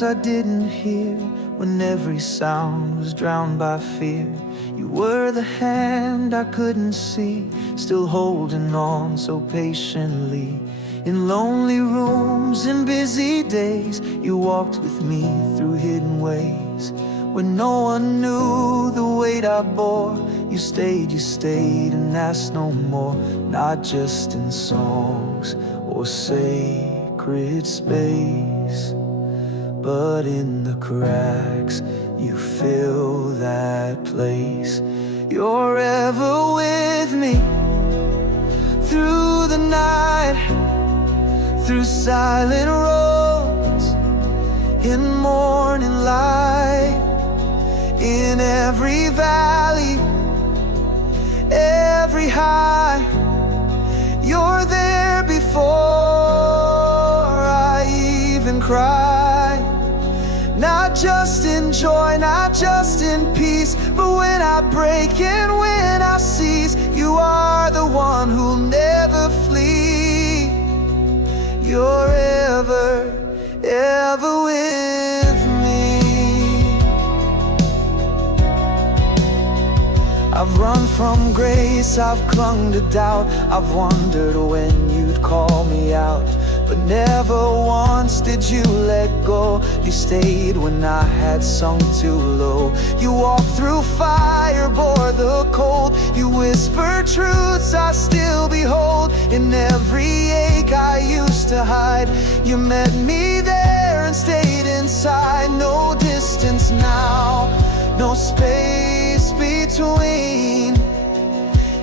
voice I didn't hear, when every sound was drowned by fear. You were the hand I couldn't see, still holding on so patiently. In lonely rooms, in busy days, you walked with me through hidden ways. When no one knew the weight I bore, you stayed and asked no more. Not just in songs or sacred space, but in the cracks you fill that place. You're ever with me through the night, through silent roads, in morning light, in every valley, every high. You're there before I even cry. Not just in joy, not just in peace, but when I break and when I cease, you are the one who'll never flee. You're ever, ever with me. I've run from grace, I've clung to doubt, I've wondered when you'd call me out, but never once did you let go. You stayed when I had sunk too low. You walked through fire, bore the cold. You whispered truths I still behold. In every ache I used to hide, you met me there and stayed inside. No distance now, no space between.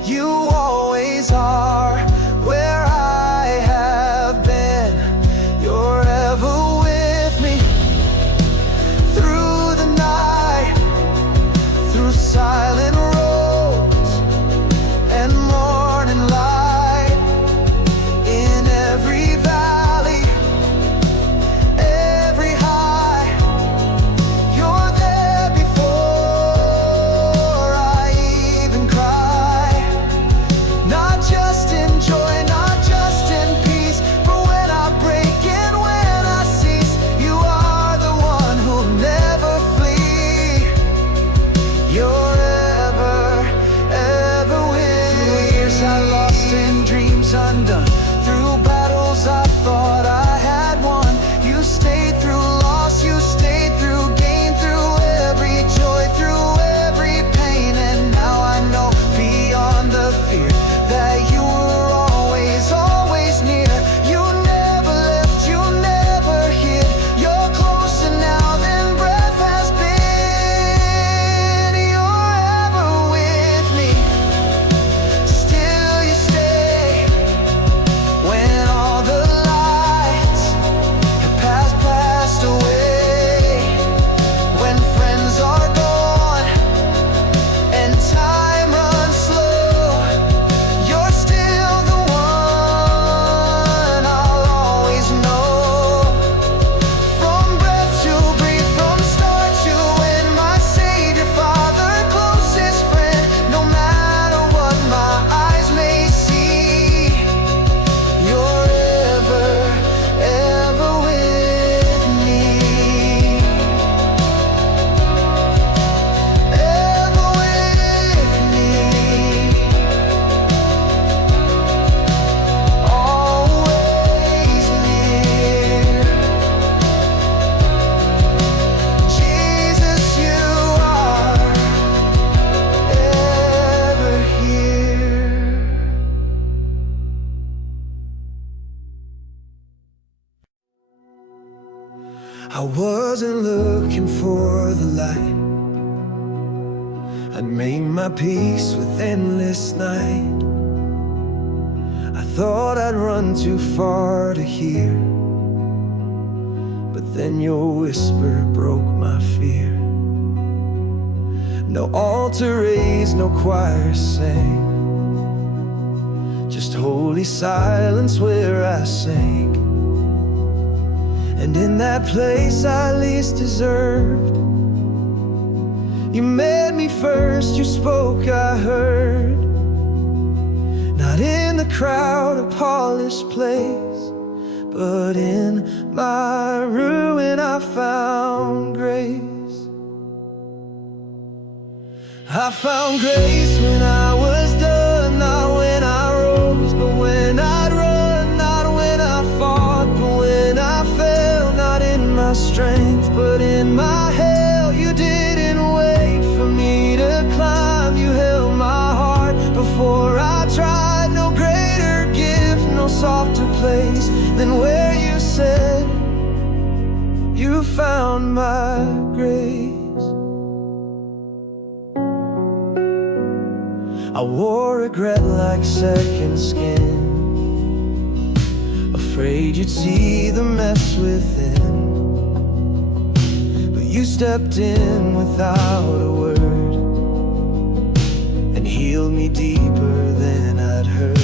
You always are where I have been. You're ever with me through the night, through silent roads and morning light, in every valley, every high. You're there before I even cry. Not just in joy, not just in peace, but when I break and when I cease, you are the one who'll never flee. You're ever, ever with me. Through years I lost and dreams undone, through battles I thought I had won, you stayed through loss, you stayed through gain, through every joy, through every pain. And now I know beyond the fear that you were always, always near. You never left, you never hid. You're closer now than breath has been. You're ever with me, still you stay. When all the lights have passed away, when friends are gone and time runs slow, you're still the one I'll always know. From breath to breathe, from start to end, my Savior, Father, closest friend. No matter what my eyes may see, you're ever, ever with me. Ever with me. Always near. Jesus, you are ever here. I wasn't looking for the light, I'd made my peace with endless night. I thought I'd run too far to hear, but then your whisper broke my fear. No altar raised, no choir sang, just holy silence where I sank. And in that place I least deserved, you met me first, you spoke, I heard. Not in the crowd, a polished place, but in my ruin I found I found grace when I was done, not when I rose, but when I'd run, not when I fought, but when I fell, not in my strength, but in my hell. You didn't wait for me to climb, you held my heart before I tried. No greater gift, no softer place than where you said you found my grace. I wore regret like second skin, afraid you'd see the mess within. But you stepped in without a word and healed me deeper than I'd heard.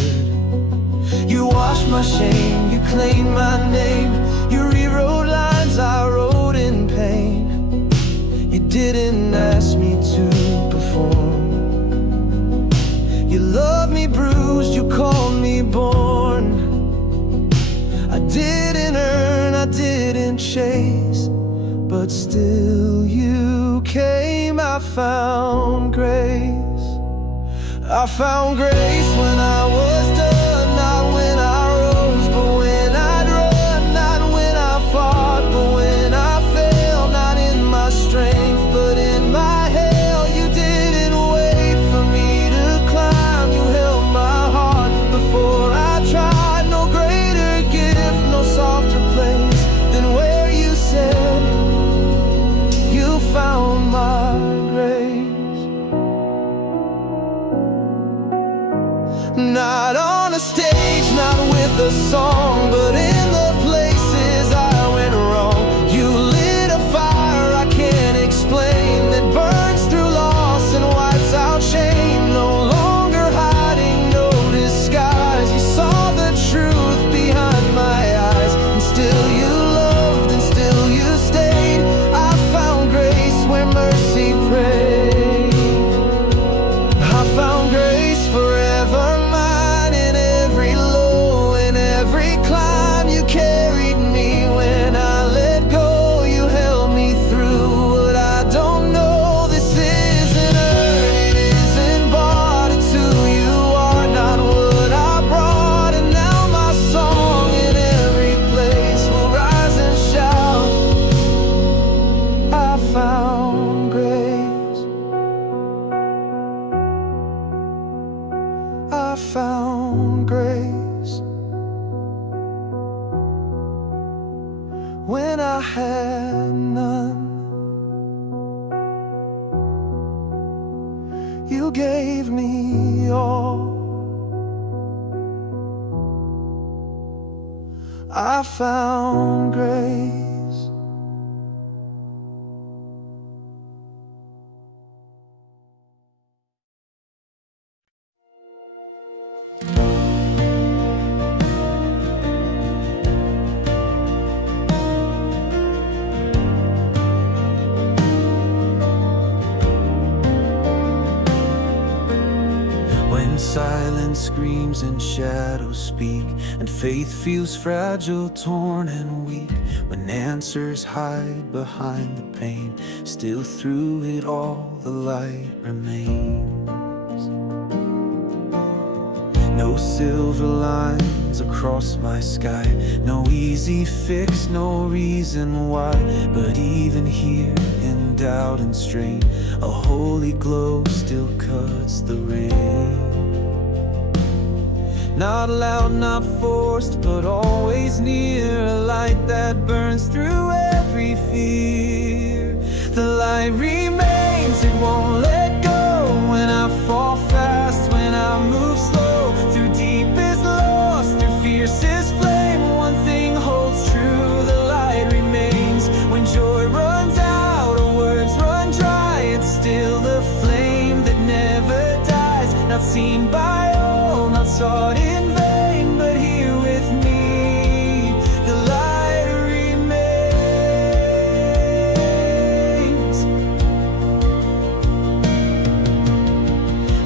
You washed my shame, you claimed my name, you rewrote lines I wrote in pain. You didn't ask me to perform. You loved me bruised, you called me born. I didn't earn, I didn't chase, but still you came. I found grace. I found grace when I was done, not when I rose, but when I'd run, not when I fought, but when I fell, not in my strength, but in my hell. You didn't wait for me to climb, you held my heart before I tried. No greater gift, no softer place than where you said you found my grace. Not on a stage, not with a song, but in the places I went wrong. You lit a fire I can't explain, that burns through loss and wipes out shame. No longer hiding, no disguise. You saw the truth behind my eyes, and still you loved, and still you stayed. I found grace where mercy prayed. I found grace forever mine, in every low, in every climb. You carried me when I let go, you held me through what I don't know. This isn't earned, it isn't bought, it's who you are, not what I brought. And now my song in every place will rise and shout, I found grace. I found grace when I had none. You gave me all. I found grace. When silence screams and shadows speak, and faith feels fragile, torn and weak, when answers hide behind the pain, still through it all the light remains. No silver lines across my sky, no easy fix, no reason why. But even here in doubt and strain, a holy glow still cuts the rain. Not loud, not forced, but always near, a light that burns through every fear. The light remains, it won't let go. When I fall fast, when I move slow, through deepest loss, through fiercest flame, one thing holds true, the light remains. When joy runs out or words run dry, it's still the flame that never dies. Not seen by all, not sought in vain, but here with me, the light remains.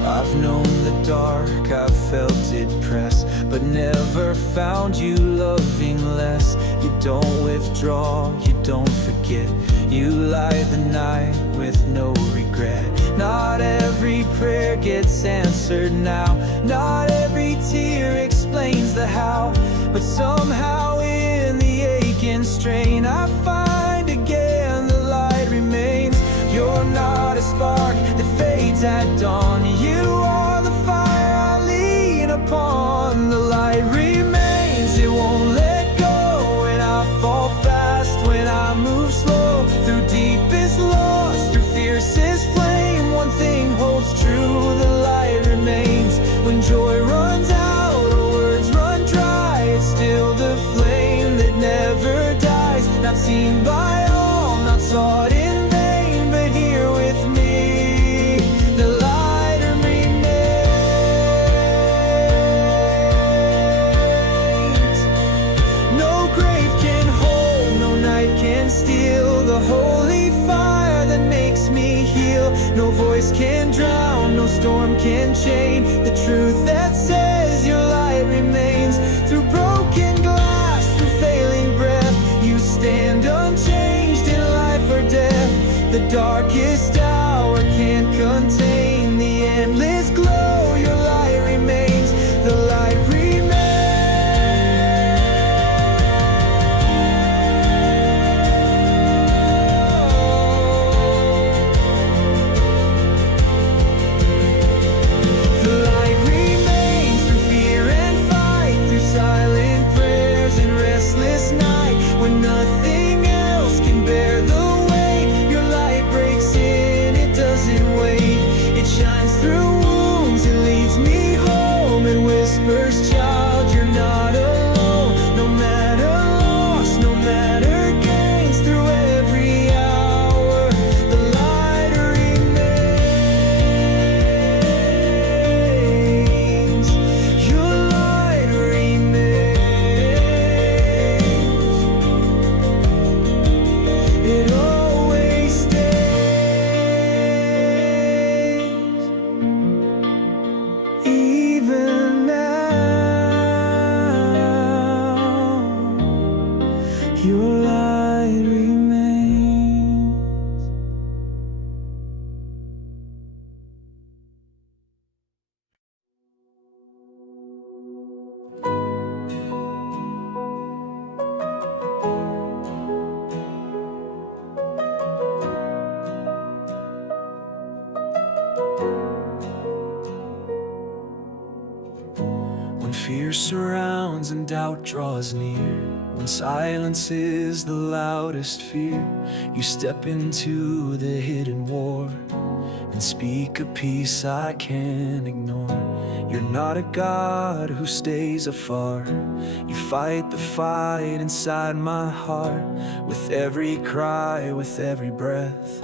I've known the dark, I've felt it press, but never found you loving less. You don't withdraw, you don't forget. yet you light the night with no regret. Not every prayer gets answered now, not every tear explains the how, but somehow in the aching strain I find again the light remains. You're not a spark that fades at dawn, you are the fire I lean upon. The light remains, it won't let go when I fall fast, when I move slow, through deepest loss, through fiercest flame. One thing holds true, the light remains. When joy runs out or words run dry, it's still the flame that never dies. Not seen by all, not sought in vain, but here with me, the light remains. No grave can hold, no night can steal the holy fire that makes me heal. No voice can drown, no storm can chain the truth that says your light remains. Through broken glass, through failing breath, you stand unchanged in life or death. The darkest hour can't contain the endless glow. Your light remains, the light remains. The light remains through fear and fight, through silent prayers and restless night. When nothing else can bear the weight, your light breaks in, it doesn't wait. It shines through wounds, it leads me home. It whispers, child, you're not alone. No matter loss, no matter gains, through every hour, the light remains. Your light remains. It always stays. Even now, your light remains. When fear surrounds and doubt draws near, when silence is the loudest fear, you step into the hidden war and speak a peace I can't ignore. You're not a God who stays afar. You fight the fight inside my heart. With every cry, with every breath,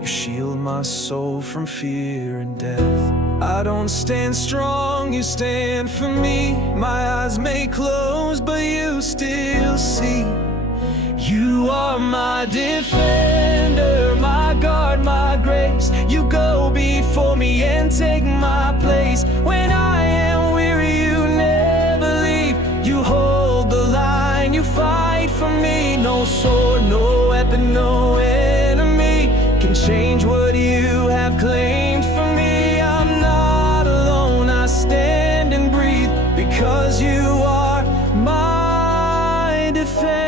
you shield my soul from fear and death. I don't stand strong, you stand for me. My eyes may close, but you still see. You are my defender, my guard, my grace. You go before me and take my place. When I am weary, you never leave. You hold the line, you fight for me. No sword, no weapon, no enemy can change what you have claimed for me. I'm not alone, I stand and breathe because you are my defender.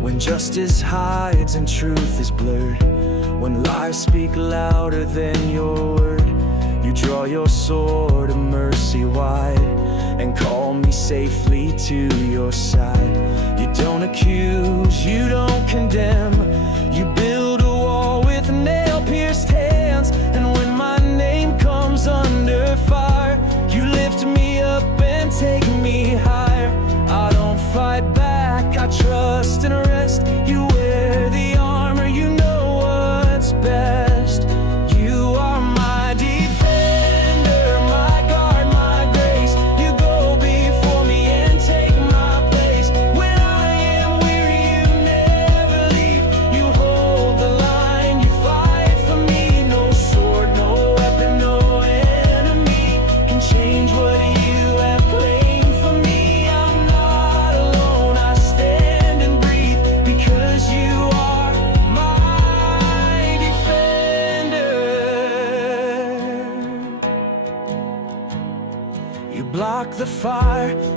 When justice hides and truth is blurred, when lies speak louder than your word, you draw your sword of mercy wide and call me safely to your side. You don't accuse, you don't condemn. You build a wall with nail-pierced hands. And when my name comes under fire, you lift me up and take me higher. I don't fight back, I trust and rest. You wear the armor, you know what's best. You are my defender, my guard, my grace. You go before me and take my place. When I am weary, you never leave. You hold the line, you fight for me. No sword, no weapon, no enemy can change what you have claimed.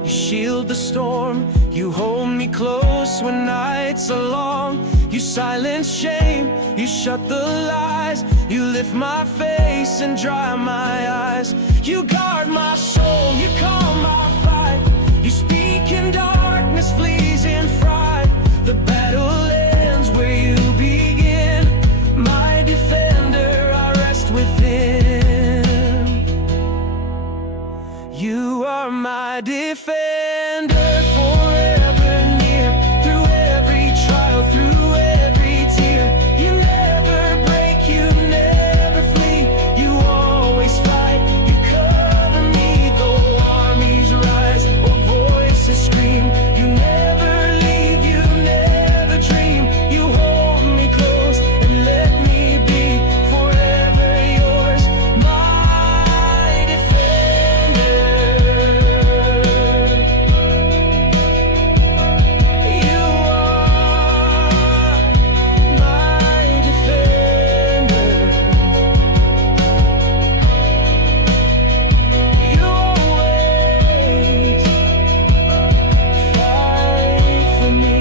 You shield the storm, you hold me close when nights are long. You silence shame, you shut the lies. You lift my face and dry my eyes. You guard my soul, you calm my fight. You speak in darkness, flees in fright. The battle ends where you begin. My defender, I rest within. You are my defender, forever near. Through every trial, through every tear. You never break, you never flee. You always fight, you cover me. Though armies rise or voices scream, you never leave, you never dream. You hold me close and let me be forever yours, my defender. You are my defender. You always fight for me.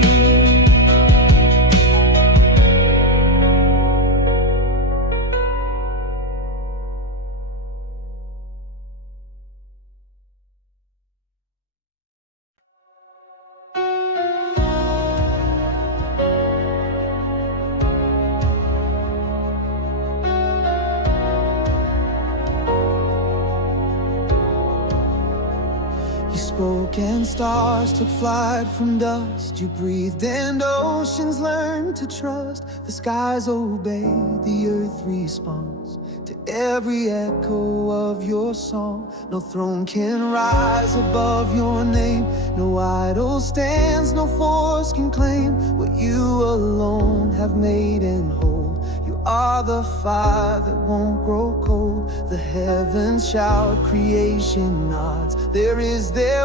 You spoke and stars took flight from dust. You breathed and oceans learned to trust. The skies obey, the earth responds to every echo of your song. No throne can rise above your name. No idol stands, no force can claim what you alone have made and hold. You are the fire that won't grow cold. The heavens shout, creation nods. There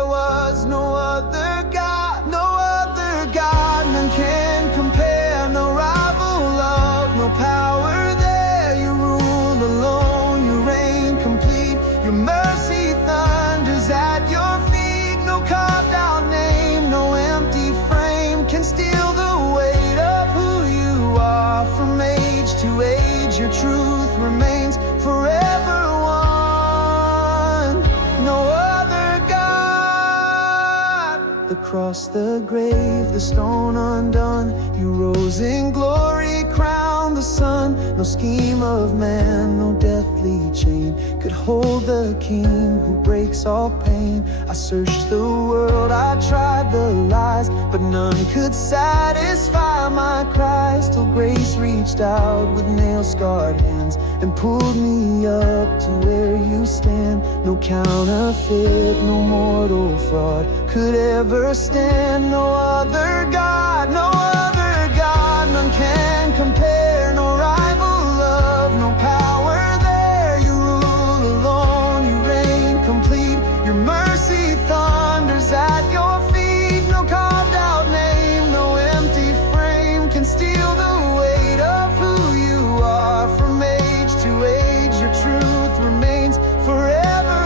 was no other God, no other God. None can compare, no rival love, no power there. You rule alone, you reign complete. Your mercy thunders at your feet. No carved out name, no empty frame can steal the weight of who you are. From age to age, your truth remains forever one. No other God. The cross, the grave, the stone undone. You rose in glory, crowned the sun. No scheme of man, no deathly chain could hold the King who breaks all pain. I searched the world, I tried the lies, but none could satisfy my cries. Till grace reached out with nail-scarred hands and pulled me up to where you stand. No counterfeit, no mortal fraud could ever stand. No other God, no other God. None can compare, no rival love, no power there. You rule alone, you reign complete. Your mercy thunders at your feet. No carved out name, no empty frame can steal the weight of who you are. From age to age, your truth remains forever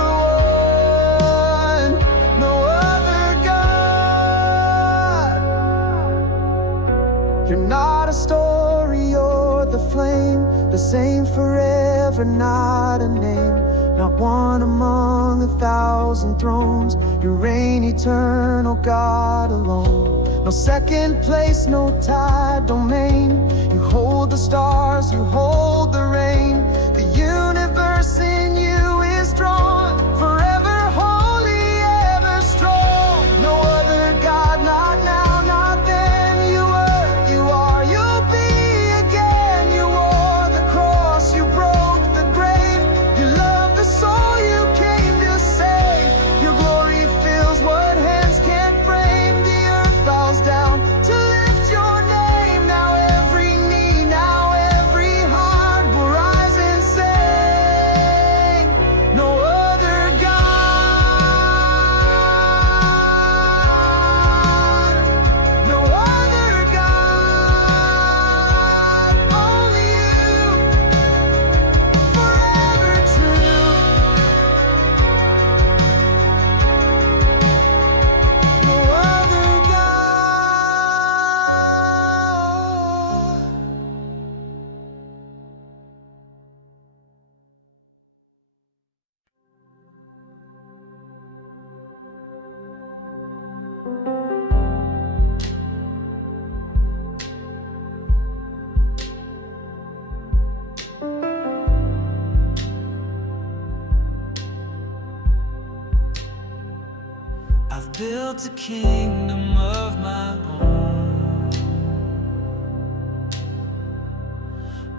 one. No other God. You're not a story, you're the flame, the same forever, not a name. Not one among 1,000 thrones. You reign eternal, God alone. No second place, no tied domain. You hold the stars, you hold the rain. The universe in you is drawn, forever holy, ever strong. No other God, not now, not then. You were, you are, you'll be again. You wore the cross, you broke the grave. You love the soul you came to save. Your glory fills what hands can't frame. The earth bows down to lift your name. Now every knee, now every heart will rise and sing. No other built a kingdom of my own,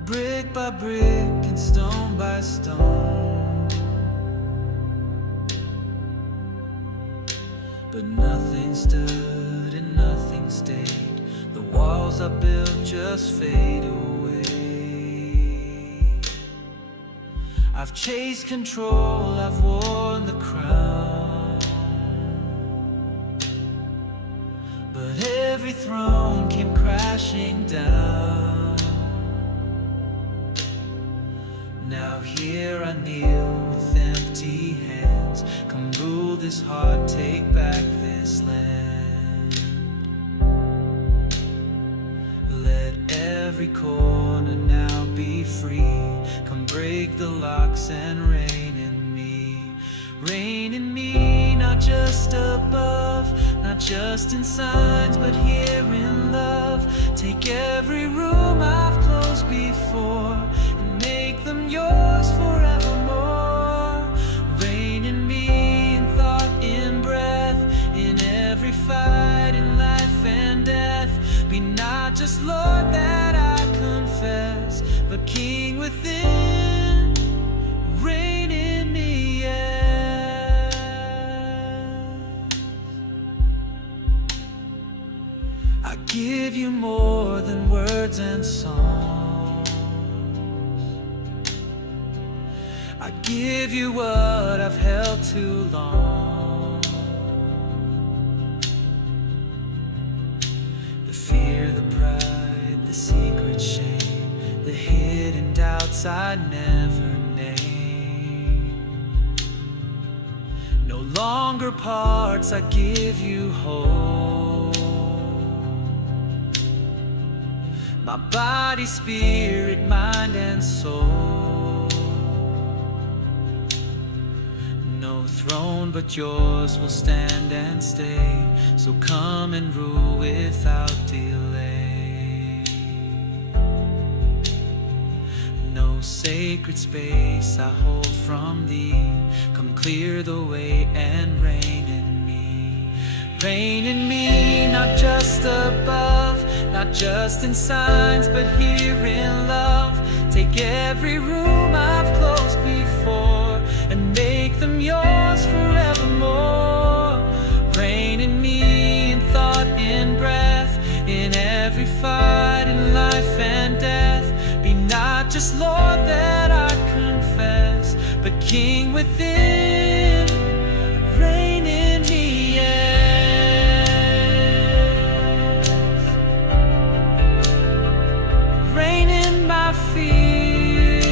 brick by brick and stone by stone. But nothing stood and nothing stayed. The walls I built just fade away. I've chased control, I've worn the crown, but every throne came crashing down. Now here I kneel with empty hands. Come rule this heart, take back this land. Let every corner now be free. Come break the locks and reign in me. Reign in me, not just above, not just in signs, but here in love. Take every room I've closed before and make them yours forevermore. Reign in me in thought, in breath, in every fight, in life and death. Be not just Lord that I confess, but King within. Reign in me, yes. I give you more than words and songs. I give you what I've held too long. The fear, the pride, the secret shame, the hidden doubts I never named. No longer parts, I give you whole. My body, spirit, mind and soul. No throne but yours will stand and stay. So come and rule without delay. No sacred space I hold from thee. Come clear the way and reign in me. Reign in me, not just above, not just in signs, but here in love. Take every room I've closed before and make them yours forevermore. Reign in me in thought, in breath, in every fight, in life and death. Be not just Lord that I confess, but King within. Reign in me, yes. Reign in my fears.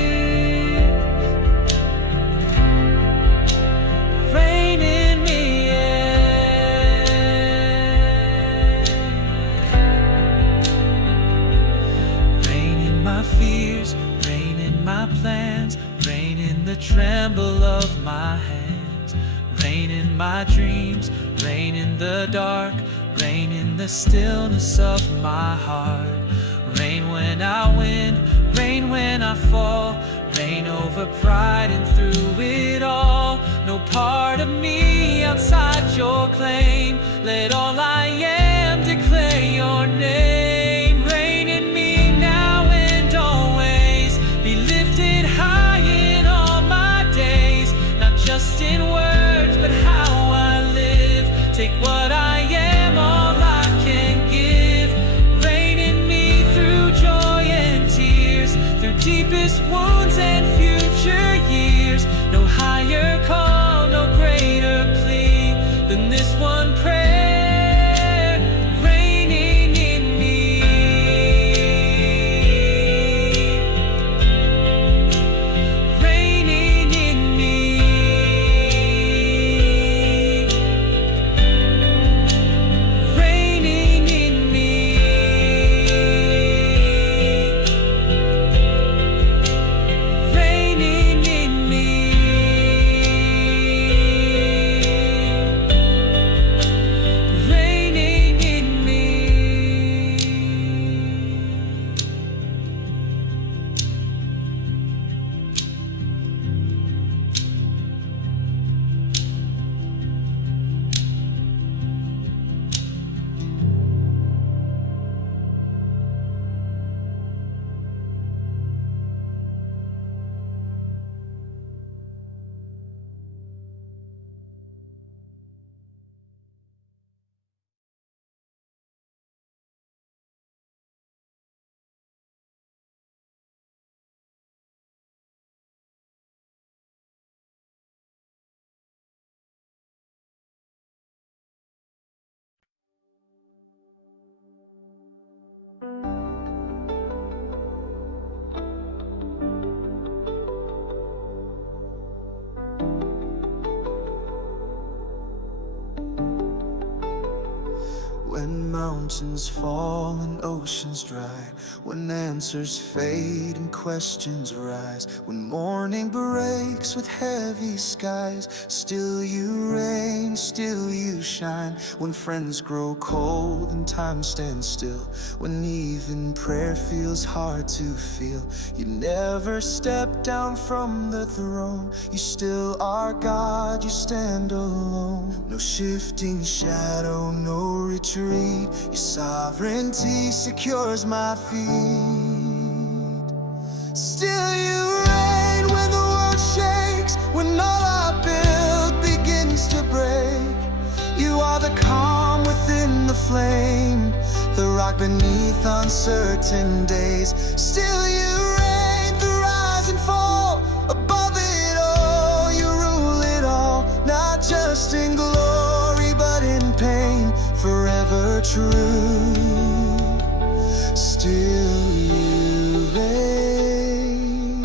Reign in me, yes. Reign in my fears, reign in my plans, reign in the tremble of my hands. Reign in my dreams, reign in the dark, reign in the stillness of my heart. Rain when I win, rain when I fall. Reign over pride and through it all. No part of me outside your claim. Let all I am declare your name. Reign in me now and always. Be lifted high in all my days. Not just in words, but how I live. Take what I am, all I can give. Reign in me through joy and tears, through deepest wounds and future years. No higher call, no greater plea than this one prayer. Reigning in me. Reigning in me. When mountains fall and oceans dry, when answers fade and questions rise, when morning breaks with heavy skies, still you reign, still you shine. When friends grow cold and time stands still, when even prayer feels hard to feel, you never step down from the throne. You still are God, you stand alone. No shifting shadow, no retreat. Your sovereignty secures my feet. Still you reign when the world shakes, when all I build begins to break. You are the calm within the flame, the rock beneath uncertain days. Still you reign through rise and fall, above it all, you rule it all. Not just in glory but in pain, forever true. Still you reign.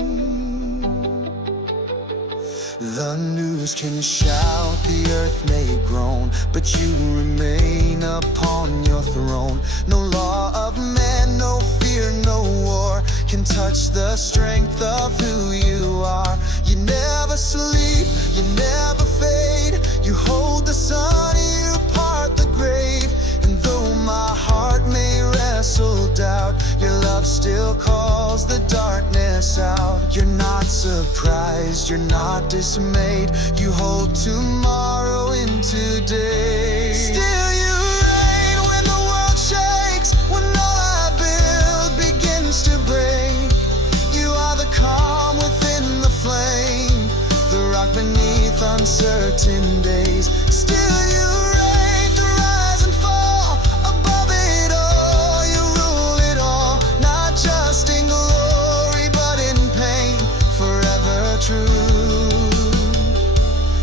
The news can shout, the earth may groan, but you remain upon your throne. No law of man, no fear, no war can touch the strength of who you are. You never sleep, you never fade. You hold the sun, you part the grave. And though my heart may wrestle doubt, your love still calls the darkness out. You're not surprised, you're not dismayed. You hold tomorrow in today. Still you reign when the world shakes, when all I build begins to break. You are the calm within the flame, the rock beneath uncertain days. Still you reign through rise and fall, above it all, you rule it all. Not just in glory but in pain, forever true.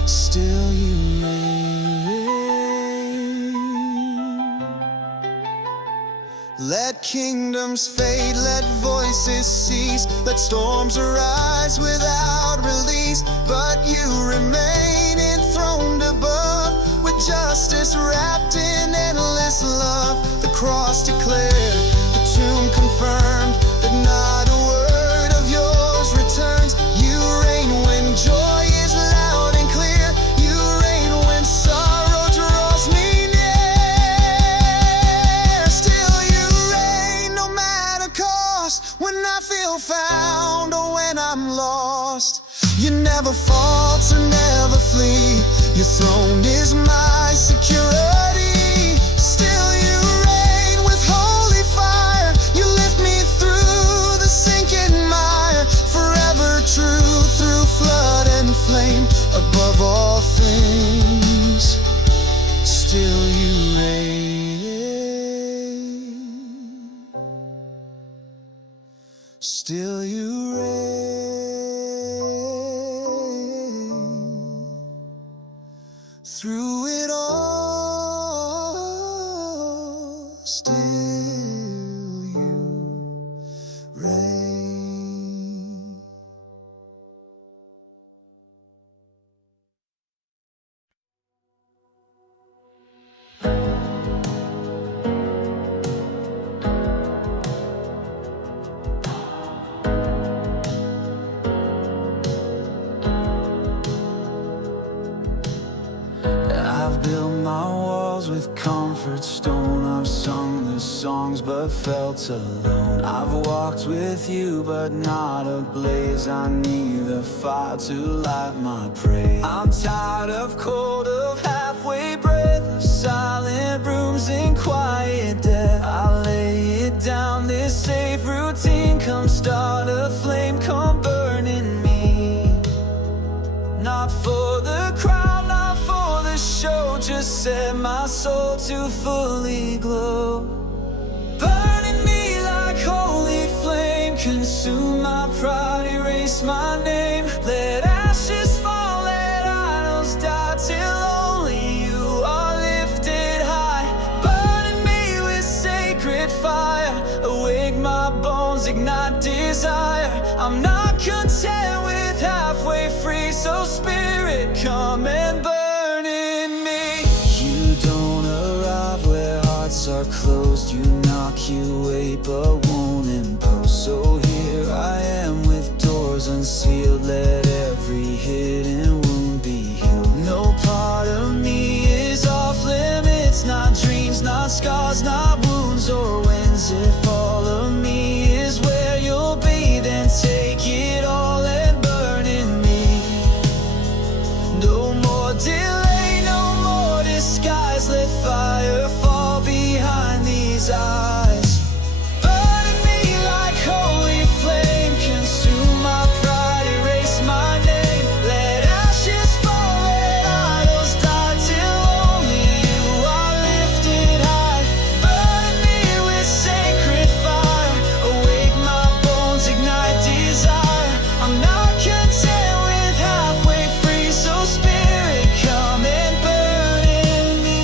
Still you reign. Let kingdoms fade, let voices cease, let storms arise without release, but you remain enthroned above, with justice wrapped in endless love. The cross declared, the tomb confirmed, that not a word of yours returns. You reign when joy is loud and clear. You reign when sorrow draws me near. Still you reign no matter cost, when I feel found or when I'm lost. You never falter, never flee. Your throne is my security. Still you reign with holy fire. You lift me through the sinking mire. Forever true through flood and flame, above all things. Still you reign. Still you reign. Through it all, still you reign. I've built my walls with comfort stone. I've sung the songs but felt alone. I've walked with you but not ablaze. I need the fire to light my praise. I'm tired of cold, of halfway breath, of silent rooms and quiet death. I lay it down, this safe routine. Come start a flame, come burn in me. Not for the crowd, not for the show, just set my soul to fully glow. Burn in me like holy flame, consume my pride, erase my name. Let ashes fall, let idols die, till only you are lifted high. Burn in me with sacred fire, awake my bones, ignite desire. I'm not content with halfway free, so Spirit, come and burn in me. You don't arrive where hearts are closed, you knock, you wait, but won't impose. So here I am with doors unsealed, let every hidden wound be healed. No part of me is off limits, not dreams, not scars, not wounds or wins. If all of me is where you'll be, then take it all and burn in me. No more delay, no more disguise, let fire fall behind these eyes. Burn in me like holy flame, consume my pride, erase my name. Let ashes fall, let idols die, till only you are lifted high. Burn in me with sacred fire, awake my bones, ignite desire. I'm not content with halfway free, so Spirit, come and burn in me.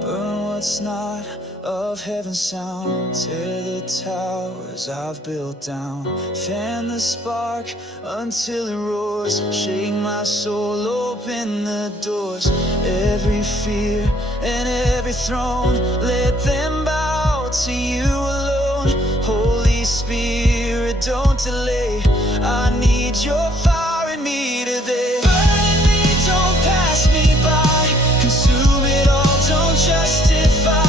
Burn what's not of heaven's sound, tear the towers I've built down. Fan the spark until it roars, shake my soul, open the doors. Every fear and every throne, let them bow to you alone. Holy Spirit, don't delay, I need your fire in me today. Burn in me, don't pass me by, consume it all, don't justify.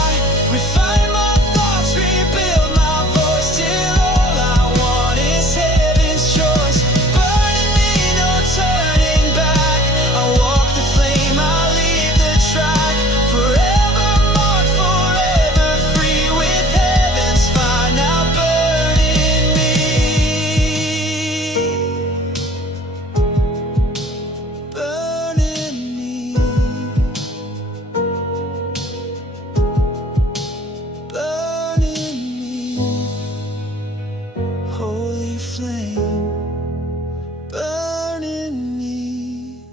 Refine my thoughts, rebuild my voice, till all I want is heaven's choice. Burn in me, no turning back, I walk the flame, I leave the track. Forever marked, forever free, with heaven's fire now burn in me. Burn in me. Burn in me. Holy flame, burn in me.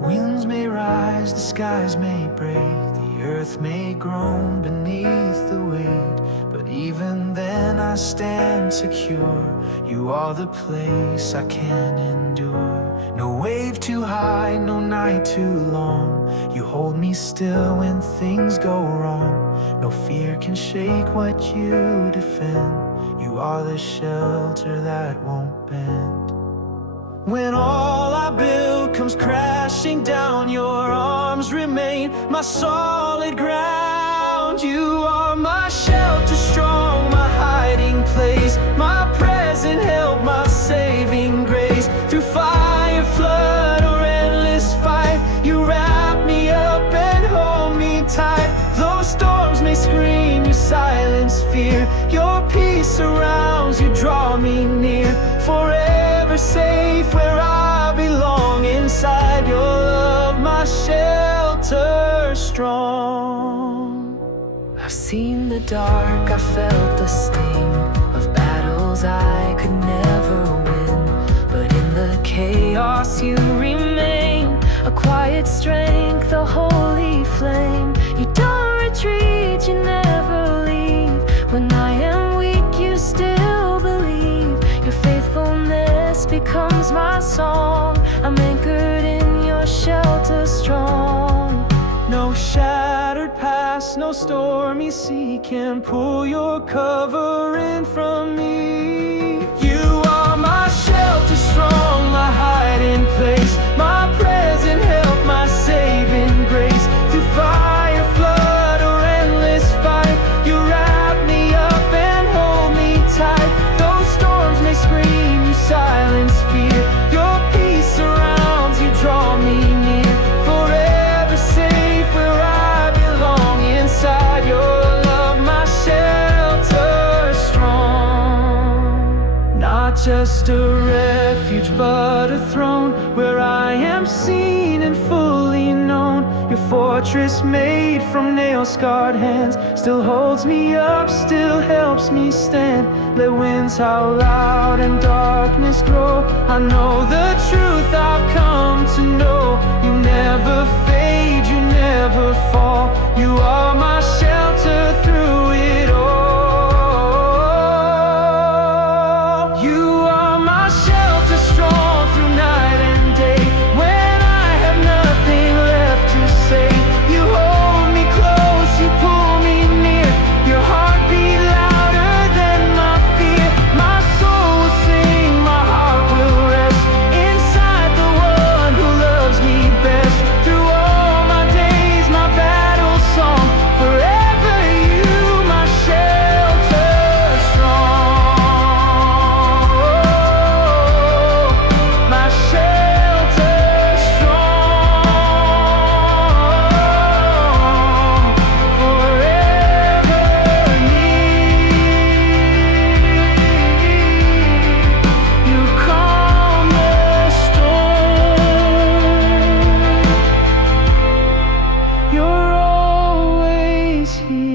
Winds may rise, the skies may break, the earth may groan beneath the weight, but even then I stand secure. You are the place I can endure. No wave too high, no night too long. You hold me still when things go wrong. No fear can shake what you defend. You are the shelter that won't bend. When all I build comes crashing down, your arms remain my solid ground. You are my shelter strong, my hiding place, my present help, my saving grace. Through fire, flood, or endless fight, you wrap me up and hold me tight. Though storms may scream, you silence fear. Your peace surrounds, you draw me near. Forever safe where I belong, inside your love, my shelter strong. I've seen the dark, I felt the sting of battles I could never win, but in the chaos you remain, a quiet strength, a holy flame. You don't retreat, you never leave. When I am weak, you still believe. Your faithfulness becomes my song. I'm anchored in your shelter strong. No shattered past, no stormy sea can pull your covering from me. You are my shelter strong, my hiding place, my present help, my saving grace. Through fire, flood, or endless fight, you wrap me up and hold me tight. Though storms may scream, you silence fear. Your peace surrounds, you draw me near. Forever safe where I belong, inside your love, my shelter strong. Not just a refuge, but a throne where I am seen and fully known. Your fortress made from nail-scarred hands, still holds me up, still helps me stand. Let winds howl loud and darkness grow. I know the truth I've come to know. You never fade, you never fall. You are my shelter through it all. You are my shelter, strong through night and day. When I have nothing left to say, you hold me close, you pull me near. Your heart beat louder than my fear. My soul will sing, my heart will rest inside the one who loves me best. Through all my days, my battle song, forever you, my shelter strong. My shelter strong, forever near. You calm the storm. You're always here.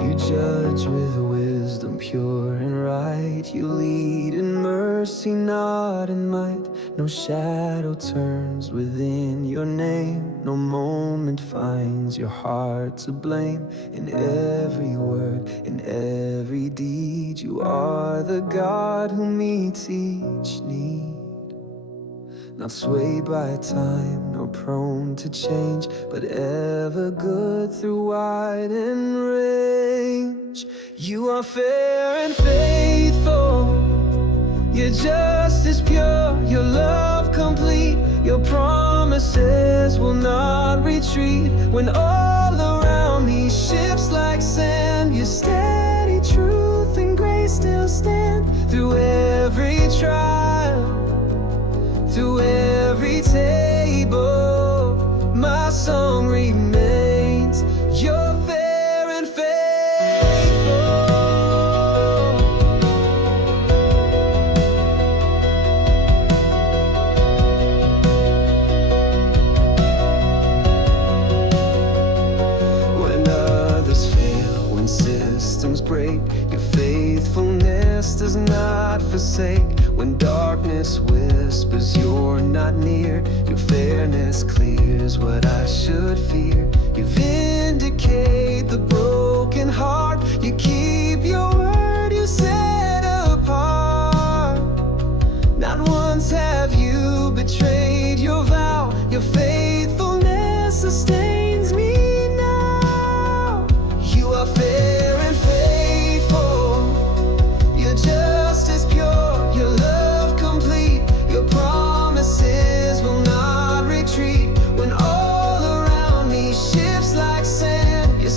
You judge with wisdom pure and right. You lead in mercy, not in might. No shadow turns within your name. No moment finds your heart to blame. In every word, in every deed, you are the God who meets each need. Not swayed by time, nor prone to change, but ever good through wide and range. You are fair and faithful, your justice pure, your love complete. Your promises will not retreat. When all around me shifts like sand, your steady truth and grace still stand. Through every trial, through every table, my song remains. You're fair and faithful. When others fail, when systems break, your faithfulness does not forsake. When darkness whispers you're not near, your fairness clears what I should fear. You vindicate the broken heart, you keep your word, you set apart. Not once have you betrayed your vow, your faithfulness sustains me now. You are fair and faithful, your justice pure, your love complete. Your promises will not retreat. When all around me shifts like sand, your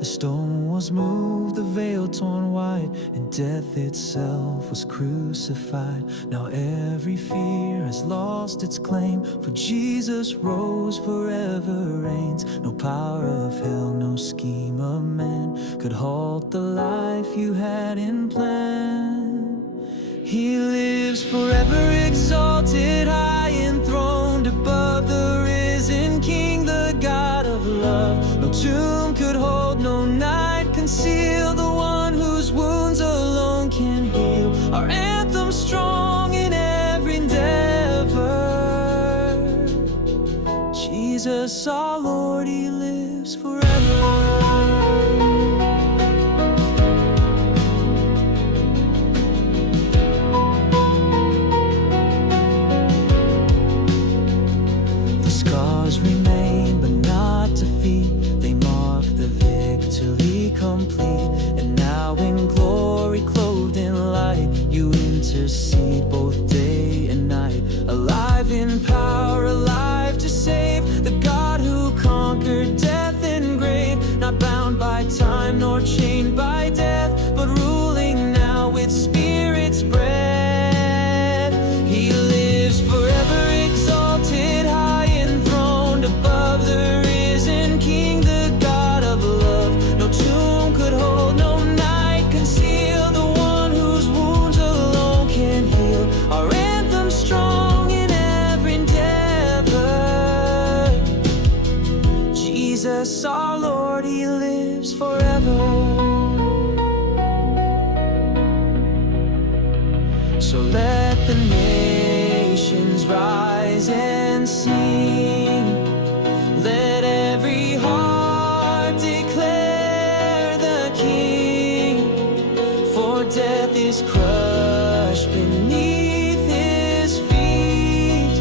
The stone was moved, the veil torn wide, and death itself was crucified. Now every fear has lost its claim, for Jesus rose, forever reigns. No power of hell, no scheme of man could halt the life you had in plan. He lives forever, exalted, high enthroned above the risen King, the God of love. No tomb could hold, no night conceal, the one whose wounds alone can heal. Our anthem strong in every endeavor. Jesus our Lord, He lives forever. Remain, but not defeat. They mark the victory complete. And now in glory, clothed in light, you intercede both day and night. Alive in power, alive to save, the God who conquered death and grave. Not bound by time, nor chained by death, but ruling now with Spirit's breath. He lives forever, exalted, high above the risen King, the God of love. No tomb could hold, no night conceal, the one whose wounds alone can heal. Our anthem strong in every endeavor. Jesus our Lord, He lives forever. So let the nations rise and sing. Let every heart declare the King, for death is crushed beneath His feet,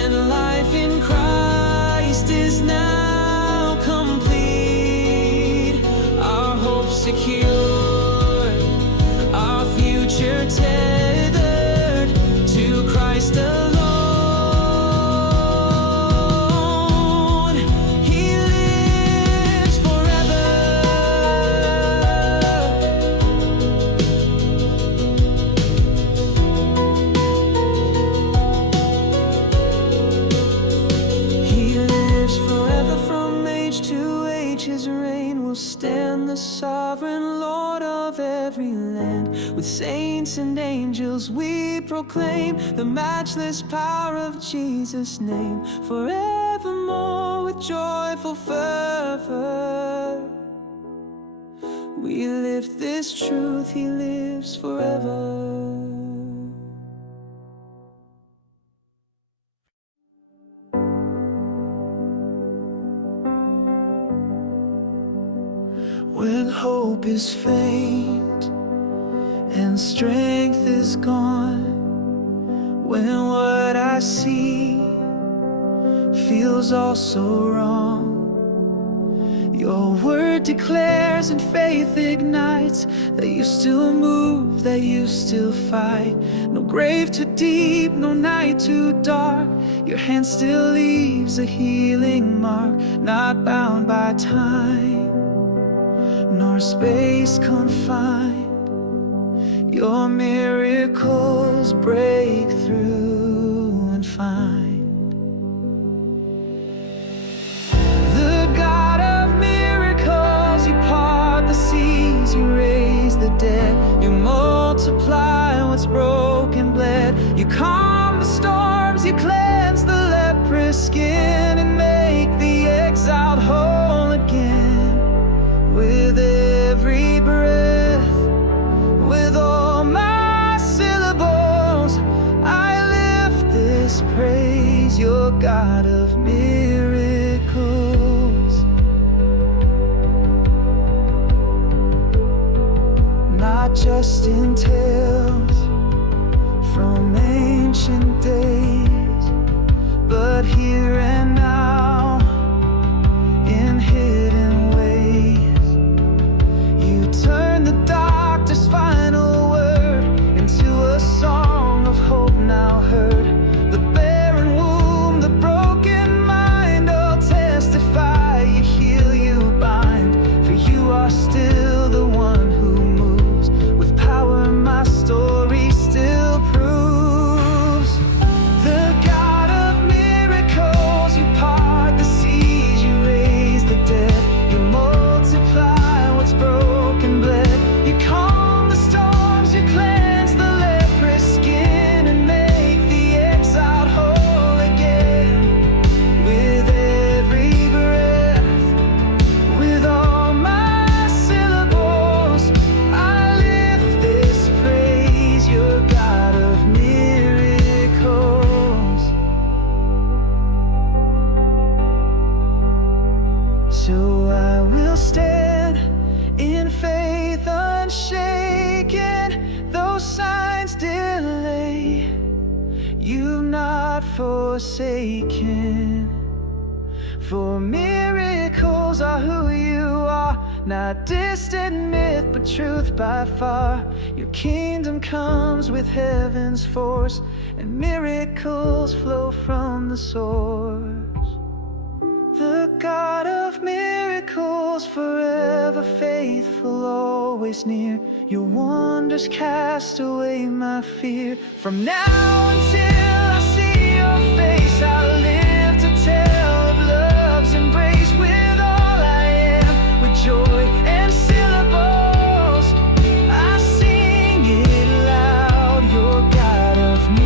and life in Christ is now complete. Our hope secured, our future tethered to Christ alone. Stand the sovereign Lord of every land. With saints and angels we proclaim the matchless power of Jesus' name. Forevermore with joyful fervor we lift this truth, He lives forever. When hope is faint and strength is gone, when what I see feels all so wrong, your word declares and faith ignites that you still move, that you still fight. No grave too deep, no night too dark, your hand still leaves a healing mark. Not bound by time nor space confined, your miracles break through and find. The God of miracles, you part the seas, you raise the dead, you multiply what's broken bled. You calm the storms, you cleanse the leprous skin, and make the exiled whole again. With every breath, with all my syllables, I lift this praise, your God of miracles. Not just in tales from ancient days, but here and now in hidden ways. You turn the doctor's final word into a song of hope now heard. The barren womb, the broken mind, all testify. You heal, you bind, for So I will stand in faith unshaken, though signs delay. You've not forsaken. For miracles are who you are, not distant myth, but truth by far. Your kingdom comes with heaven's force, and miracles flow from the source. The God of miracles, forever faithful, always near. Your wonders cast away my fear. From now until I see your face, I'll live to tell of love's embrace. With all I am, with joy and syllables, I sing it loud, your God of miracles.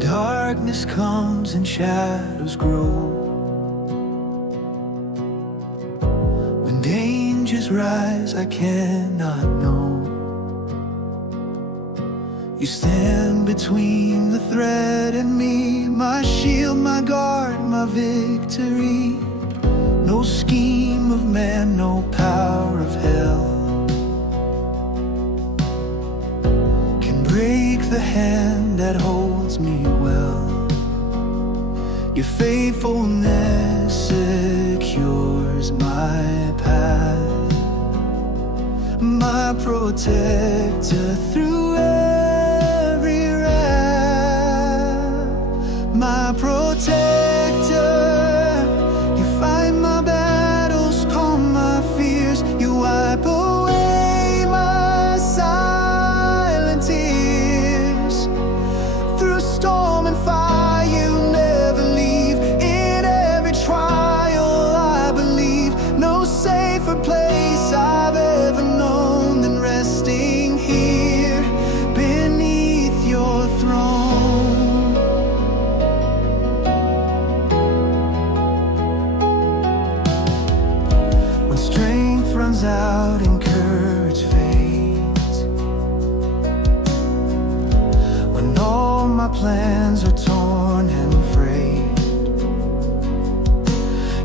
Darkness comes and shadows grow, when dangers rise I cannot know. You stand between the threat and me, my shield, my guard, my victory. No scheme of man, no power of hell can break the hand that holds me well. Your faithfulness secures my path, my protector through every wrath, my protector. You fight my battles, calm my fears, you wipe away my silent tears. Through storm and fire you never leave, in every trial I believe. No safer place I've ever known than resting here beneath your throne. When strength runs out and courage fades, when all my plans are torn and frayed,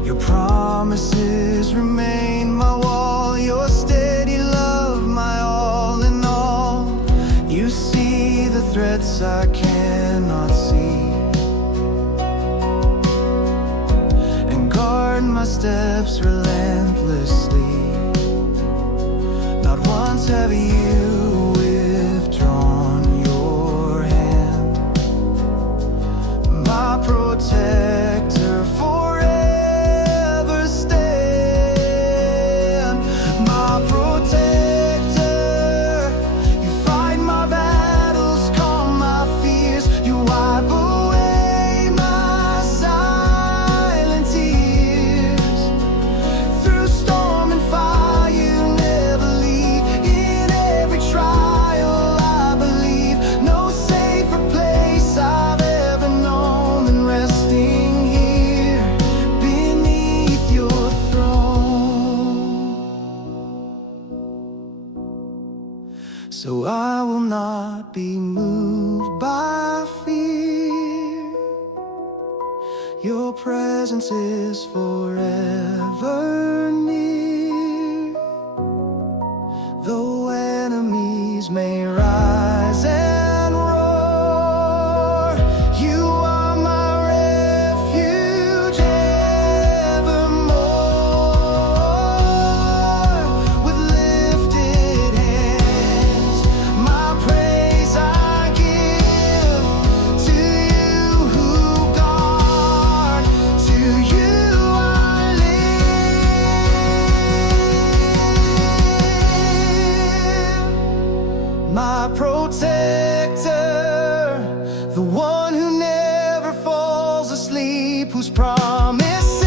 your promises remain my wall, your steady love my all in all. You see the threats I cannot see, and guard my steps relentlessly. Not once have you withdrawn your hand, my protector forever stand. My protector, you fight my battles, calm my fears, you wipe away my silent tears. Through storm and fire you never leave, in every trial I believe. No safer place I've ever known than resting here beneath your throne. So I will not be moved by fear, your presence is forever near. Though enemies may rise and roar, you are my refuge evermore. With lifted hands, my praise I give to you who guard, to you I live. My protector, the one who never falls asleep, whose promise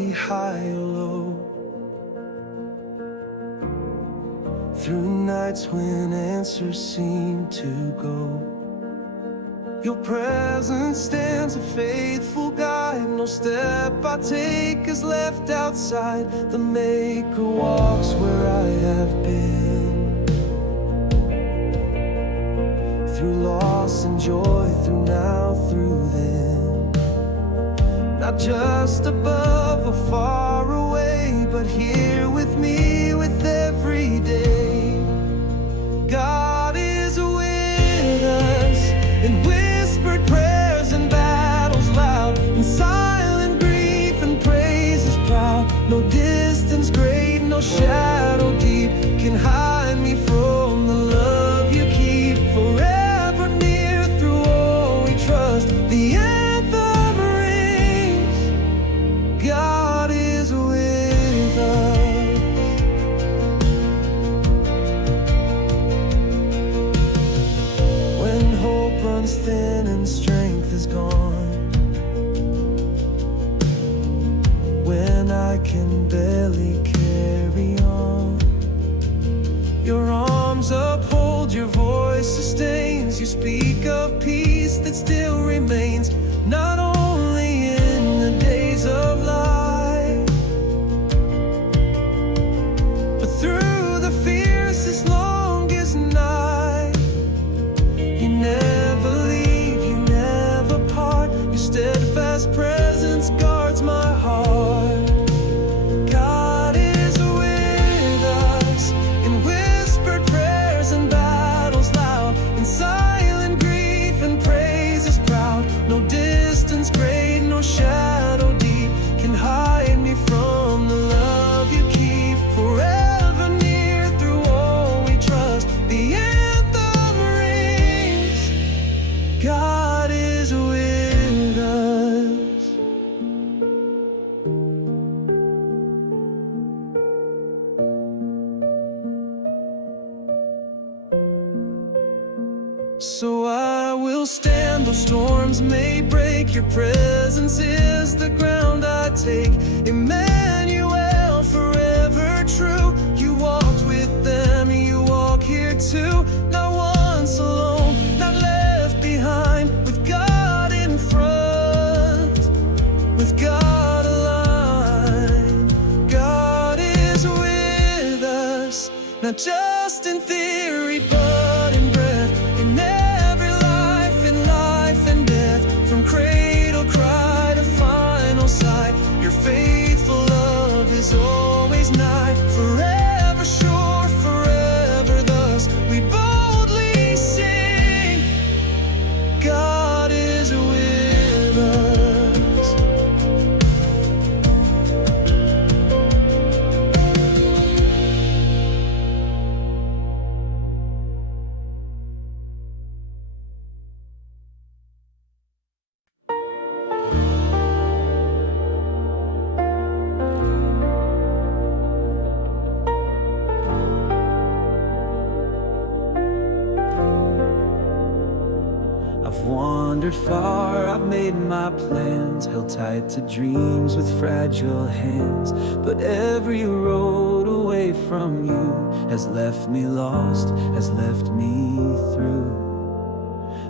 valley, high or low, through nights when answers seem to go. Your presence stands a faithful guide. No step I take is left outside. The Maker walks where I have been, through loss and joy, through now, through then. Not just above or far away, but here with me, with every day. God is with us in whispered prayers and battles loud, in silent grief and praise is proud. No distance great, no shadow deep can hide me from the love you keep. Forever near, through all we trust, the anthem rings. God is with us. When hope runs thin and strength is gone, when I can barely carry on, your arms uphold, your voice sustains. You speak of peace that still remains, not only in the days of life, but through the fiercest, longest night. You never leave, you never part. Your steadfast presence guards my heart. God is with us in whispered prayers and battles loud, in silent grief and praise is proud. No distance great, no shadow deep can hide me from the love you keep. Forever near, through all we trust, the anthem rings. God is with us. So I will stand, though storms may break. Your presence is the ground I take. Emmanuel, forever true. You walked with them, you walk here too. Not once alone, not left behind. With God in front, with God aligned. God is with us, not just in theory, but in breath. In every life, in life and death. From cradle cry to final sigh, your faithful love is always nigh. Forever sure, forever thus, we boldly sing. God is with us. I've wandered far, I've made my plans, held tight to dreams with fragile hands. But every road away from you has left me lost, has left me through.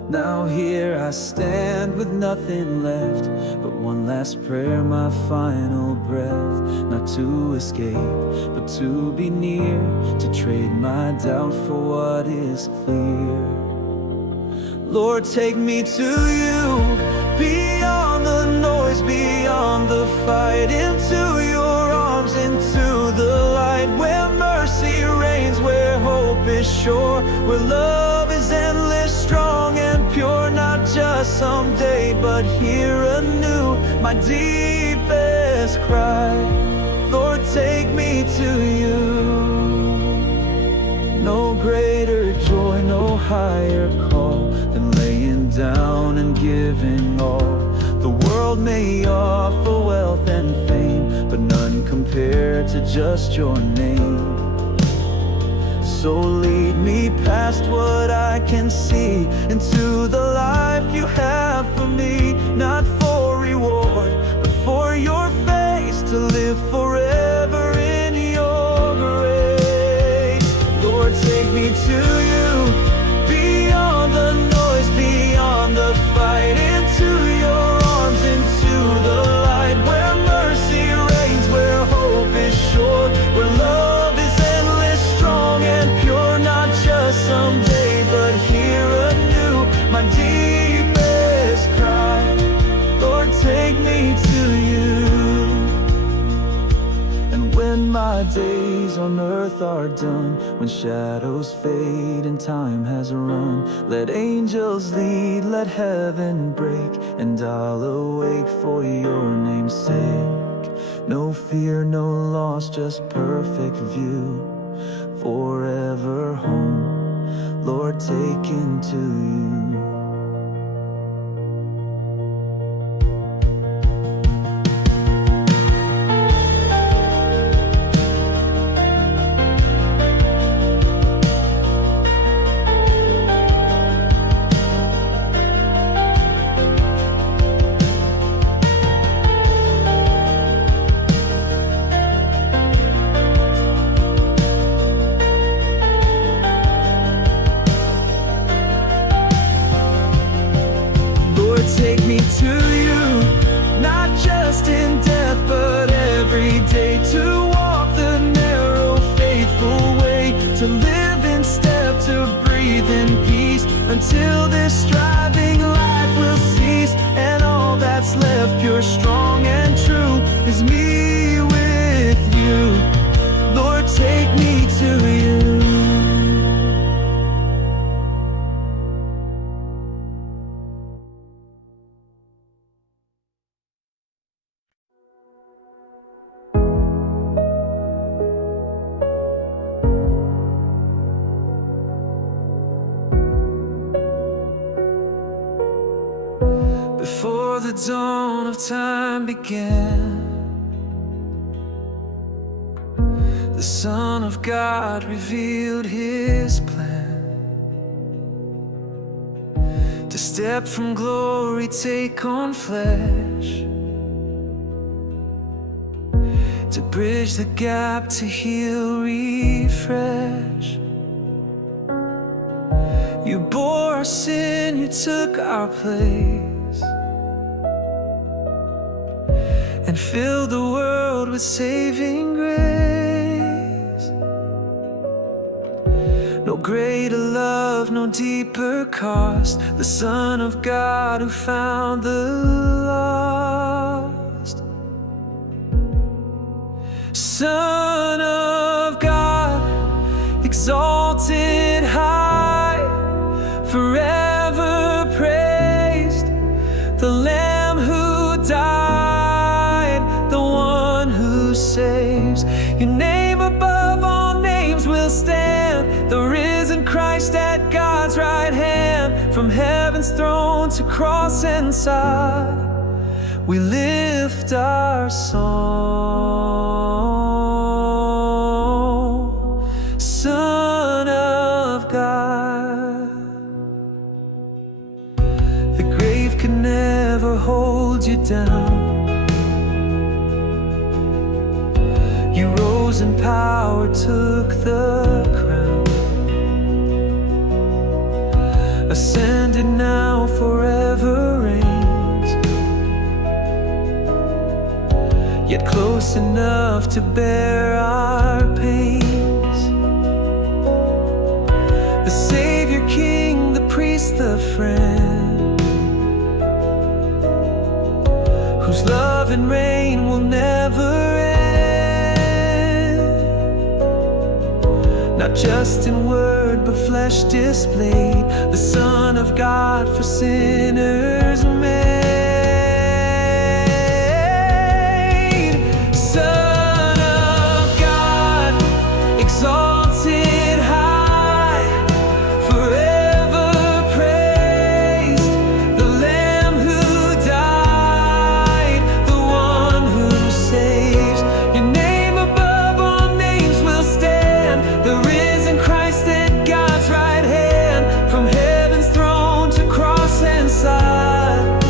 Now here I stand with nothing left but one last prayer, my final breath. Not to escape, but to be near, to trade my doubt for what is clear. Lord, take me to you, beyond the noise, beyond the fight, into your arms, into the light, where mercy reigns, where hope is sure, where love is endless, strong and pure. Not just someday, but here anew, my deepest cry. Lord, take me to you. No greater joy, no higher call than laying down and giving all. The world may offer wealth and fame, but none compared to just your name. So lead me past what I can see, into the life you have for me. Not for reward, but for your face to live forever in your grace. Lord, take me to you, beyond the noise, beyond the fight, into your arms, into the light, where mercy reigns, where hope is sure, where love is endless, strong and pure, not just someday, but here anew, my deepest cry. Lord, take me to you. And when my days on earth are done, when shadows fade and time has run, let angels lead, let heaven break, and I'll awake for your name's sake. No fear, no loss, just perfect view, forever home, Lord, taken to you. Take me to you, not just in death, but every day, to walk the narrow, faithful way, to live in step, to breathe in peace, until this striving life will cease, and all that's left, pure, strong, and true, is me with you. Lord, take me to you. Before the dawn of time began, the Son of God revealed His plan to step from glory, take on flesh, to bridge the gap, to heal, refresh. You bore our sin, you took our place, and filled the world with saving grace. No greater love, no deeper cost, the Son of God who found the lost. Son of God, exalted high, forever praised, the Lamb who died, the one who saves. Your name above all names will stand, the risen Christ at God's right hand. From heaven's throne to cross and side, we lift our song. Son of God, the grave could never hold you down. You rose in power, took the crown, ascended now, forever reigns, yet close enough to bear our pains. The Savior, King, the priest, the friend, whose love and reign will never end. Not just in word, but flesh displayed, the Son of God for sinners made. Son of God, exalted high, forever praised, the Lamb who died, the one who saves. Your name above all names will stand, the risen Christ at God's right hand. From heaven's throne to cross and side,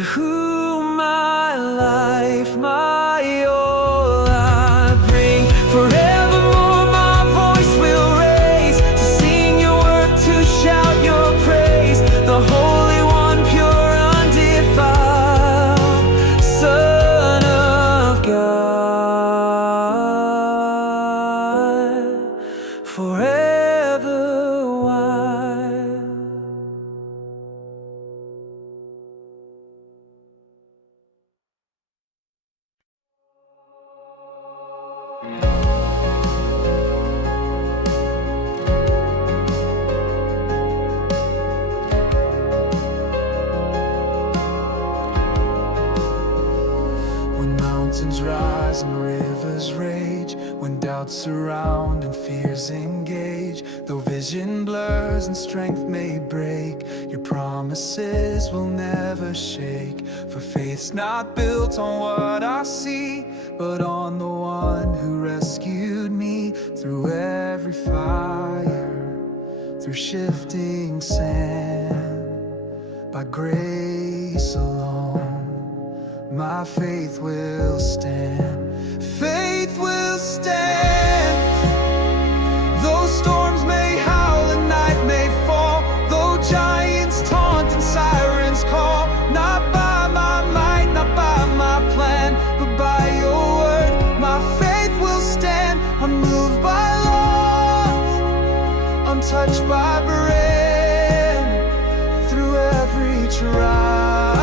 to whom my life, my all I bring. Forevermore my voice will raise, to sing your word, to shout your praise. The Holy One, pure, undefiled, Son of God, forever wild. When mountains rise and rivers rage, when doubts surround and fears engage, though vision blurs and strength may break, your promises will never shake. For faith's not built on what I see, but on the one who rescued me through every fire, through shifting sand. By grace alone my faith will stand. Faith will stand. Though storms may howl and night may fall, though giants taunt and sirens call, not by my might, not by my plan, but by your word my faith will stand. Unmoved by law, untouched by bread, through every trial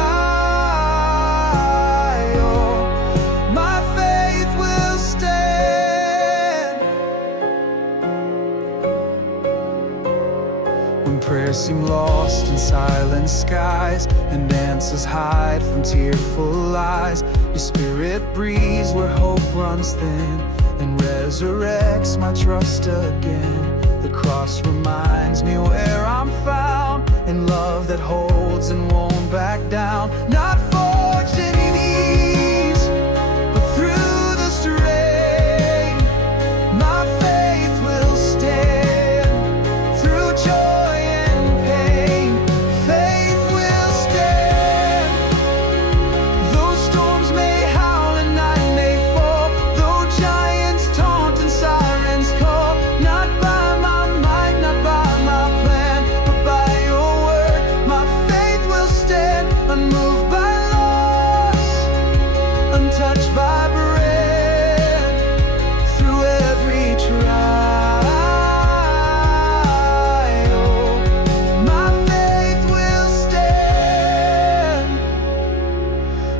prayers seem lost in silent skies, and answers hide from tearful lies. Your spirit breathes where hope runs thin, and resurrects my trust again. The cross reminds me where I'm found, in love that holds and won't back down. Not forged in ease, but through the strain, my faith will stand. Through joy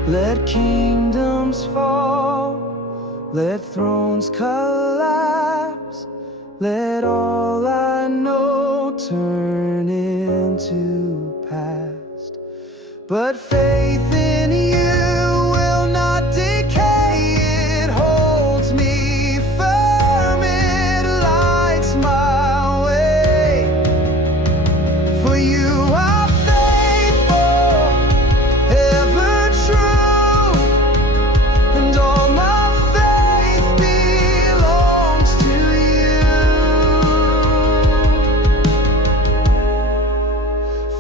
let kingdoms fall, let thrones collapse, let all I know turn into past. But faith in you will not decay, it holds me firm, it lights my way. For you are faithful, ever true, and all my faith belongs to you.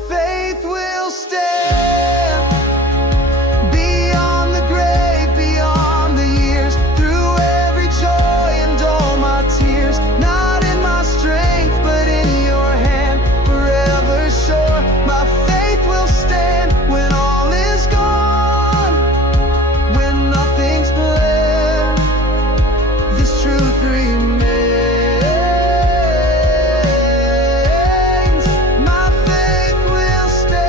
Faith will stand beyond the grave, beyond the years, through every joy and all my tears. Not in my strength, but in your hand, forever sure. My faith will stand when all is gone, when nothing's left. This truth remains. My faith will stand.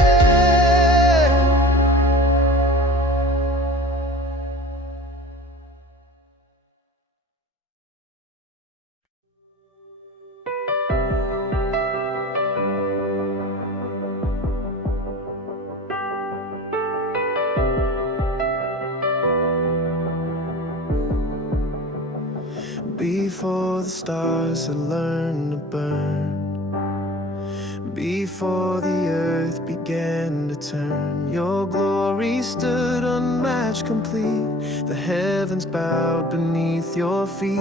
Before the stars had learned to burn, Before the earth began to turn, your glory stood unmatched, complete. The heavens bowed beneath your feet.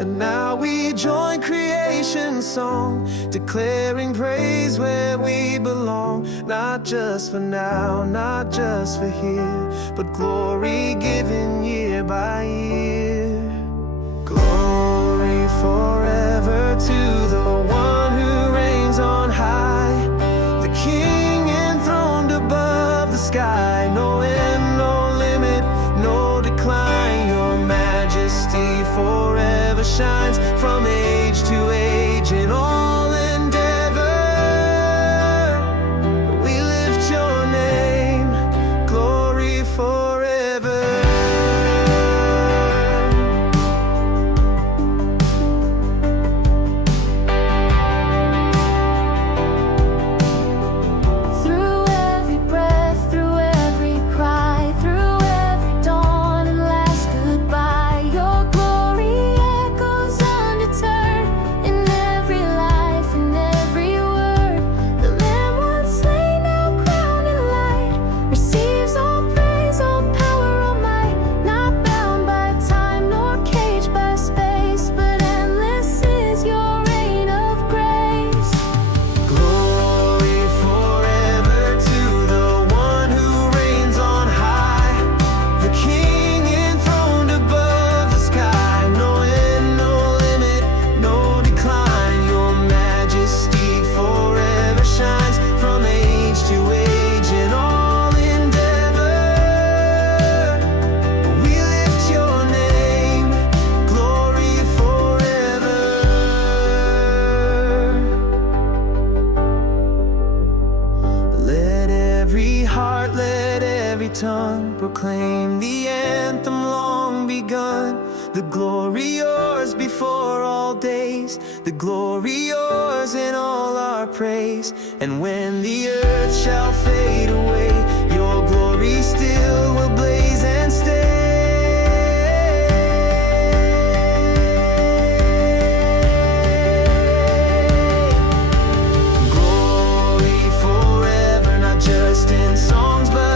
And now we join creation's song, declaring praise where we belong. Not just for now, not just for here, but glory given year by year. Glory forever to the one who reigns on high, the King enthroned above the sky. No end, no limit, no decline. Your majesty forever shines from age to age. In all endeavor, we lift your name. Glory forever. Tongue proclaim the anthem long begun. The glory yours before all days, the glory yours in all our praise. And when the earth shall fade away, your glory still will blaze and stay. Glory forever, not just in songs, but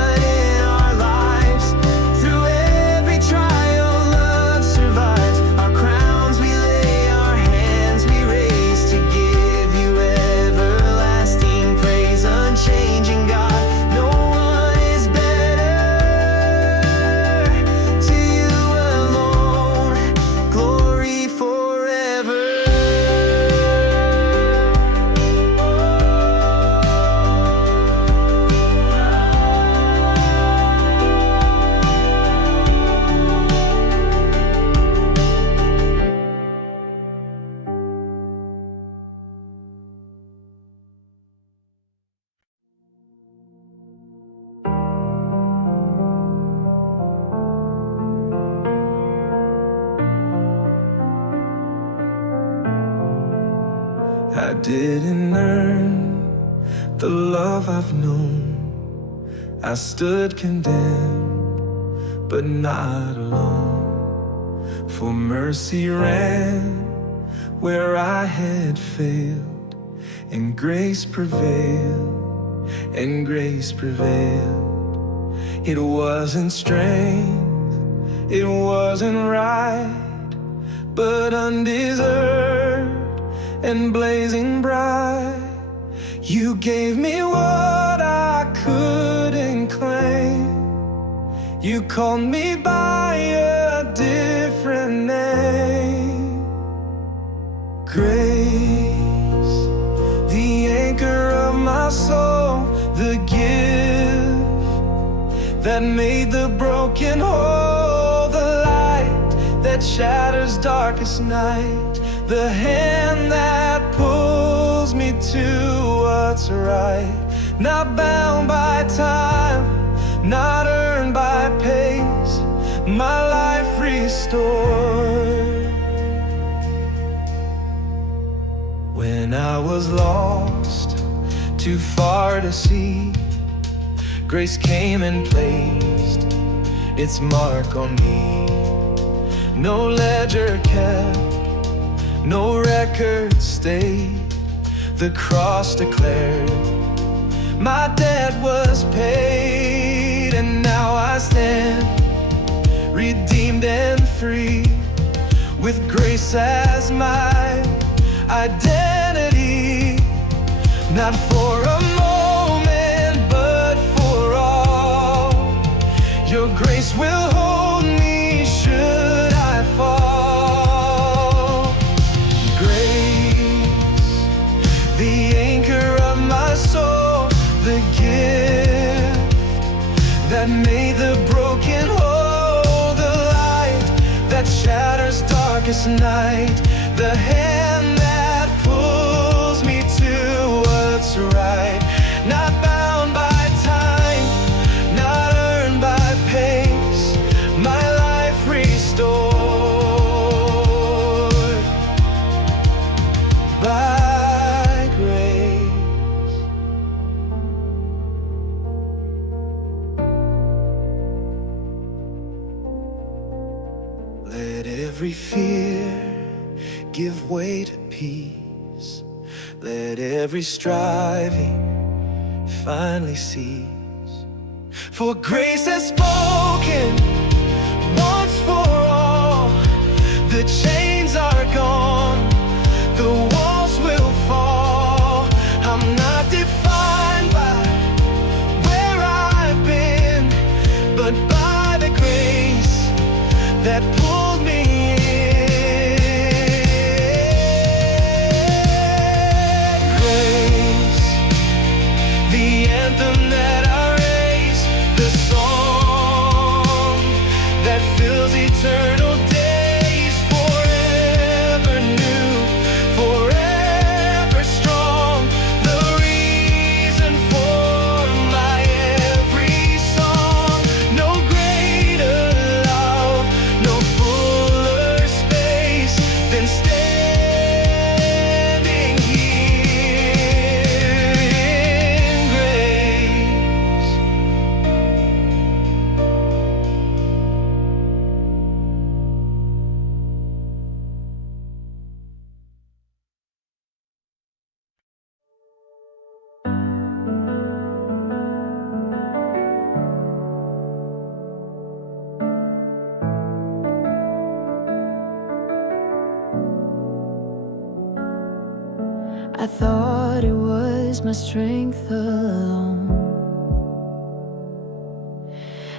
I didn't earn the love I've known. I stood condemned, but not alone. For mercy ran where I had failed, and grace prevailed, and grace prevailed. It wasn't strength, it wasn't right, but undeserved and blazing bright. You gave me what I couldn't claim. You called me by a different name. Grace, the anchor of my soul, the gift that made the broken whole, the light that shatters darkest night, the hand that pulls me to what's right. Not bound by time, not earned by pace, my life restored. When I was lost, too far to see, grace came and placed its mark on me. No ledger kept, no record stayed, the cross declared. My debt was paid, and now I stand redeemed and free, with grace as my identity. Not for a moment, but for all. Your grace will hold me should I fall. Grace, the anchor of my soul, the gift that made the broken whole, the light that shatters darkest night, the hand that pulls me to what's right. Not bound by time, not earned by pace, my life restored by grace. Let every fear give way to peace. Let every striving finally cease. For grace has spoken once for all. The chains are gone, the walls will fall. I'm not defined by where I've been, but by the grace that pulled me in. Grace, the anthem that I raise, the song that fills eternal days, forever new, forever strong, the reason for my every song. No greater love, no fuller space than standing here in grace. I thought it was my strength alone,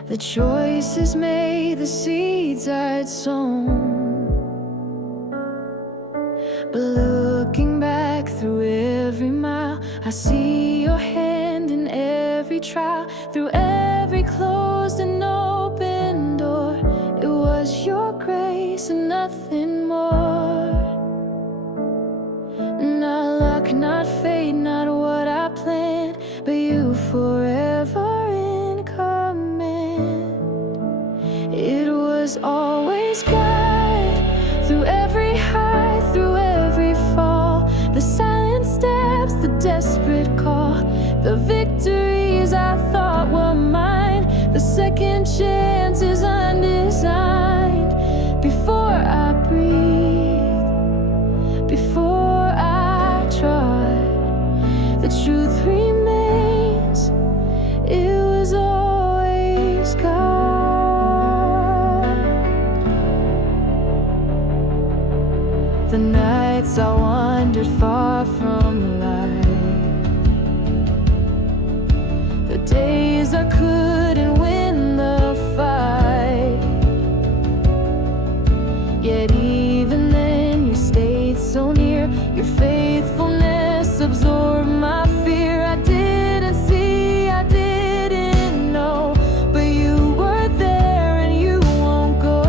the choices made, the seeds I'd sown. But looking back through every mile, I see your hand in every trial, through every closed and open door. It was your grace and nothing more. Not luck, not fate, not what I planned, but you forever in command. It was always God, through every high, through every fall, the silent steps, the desperate call, the victories I thought were mine, the second chances undesigned. Before I breathed, before I tried, the truth remains, it was always God. The nights I wandered far from light, the days I couldn't win the fight, yet even then you stayed so near. Your faithfulness absorbed my fear. I didn't see, I didn't know, but you were there and you won't go.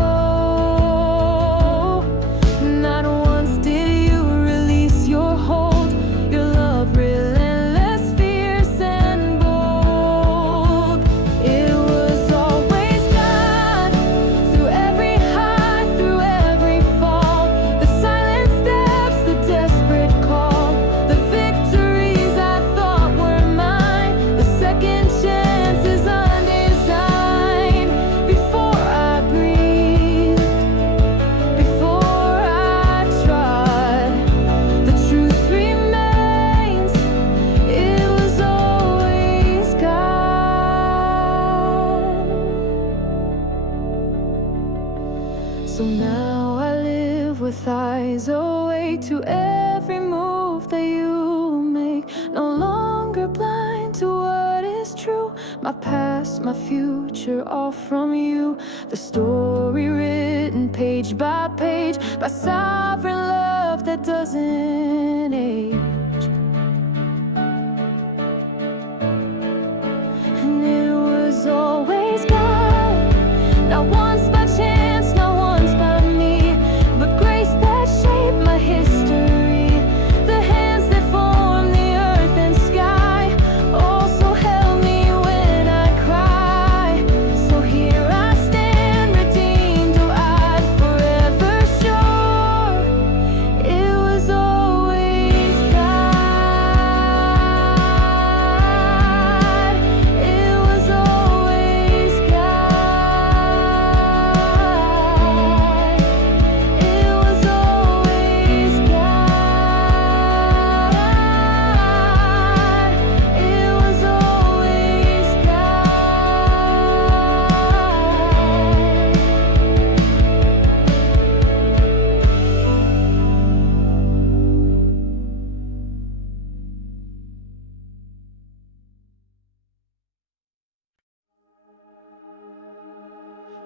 Not once did you release your hold, your love relentless, fierce and bold. It was always God, through every high, through every fall, the silent steps, the desperate call, with eyes awake to every move that you make. No longer blind to what is true. My past, my future, all from you. The story written page by page by sovereign love that doesn't age. And it was always God, not once by chance, not once by me, but grace that shaped my history. The hands that formed the earth and sky also held me when I cry. So here I stand, redeemed, oh, I'd forever sure it was always God. It was always God. It was always God. It was always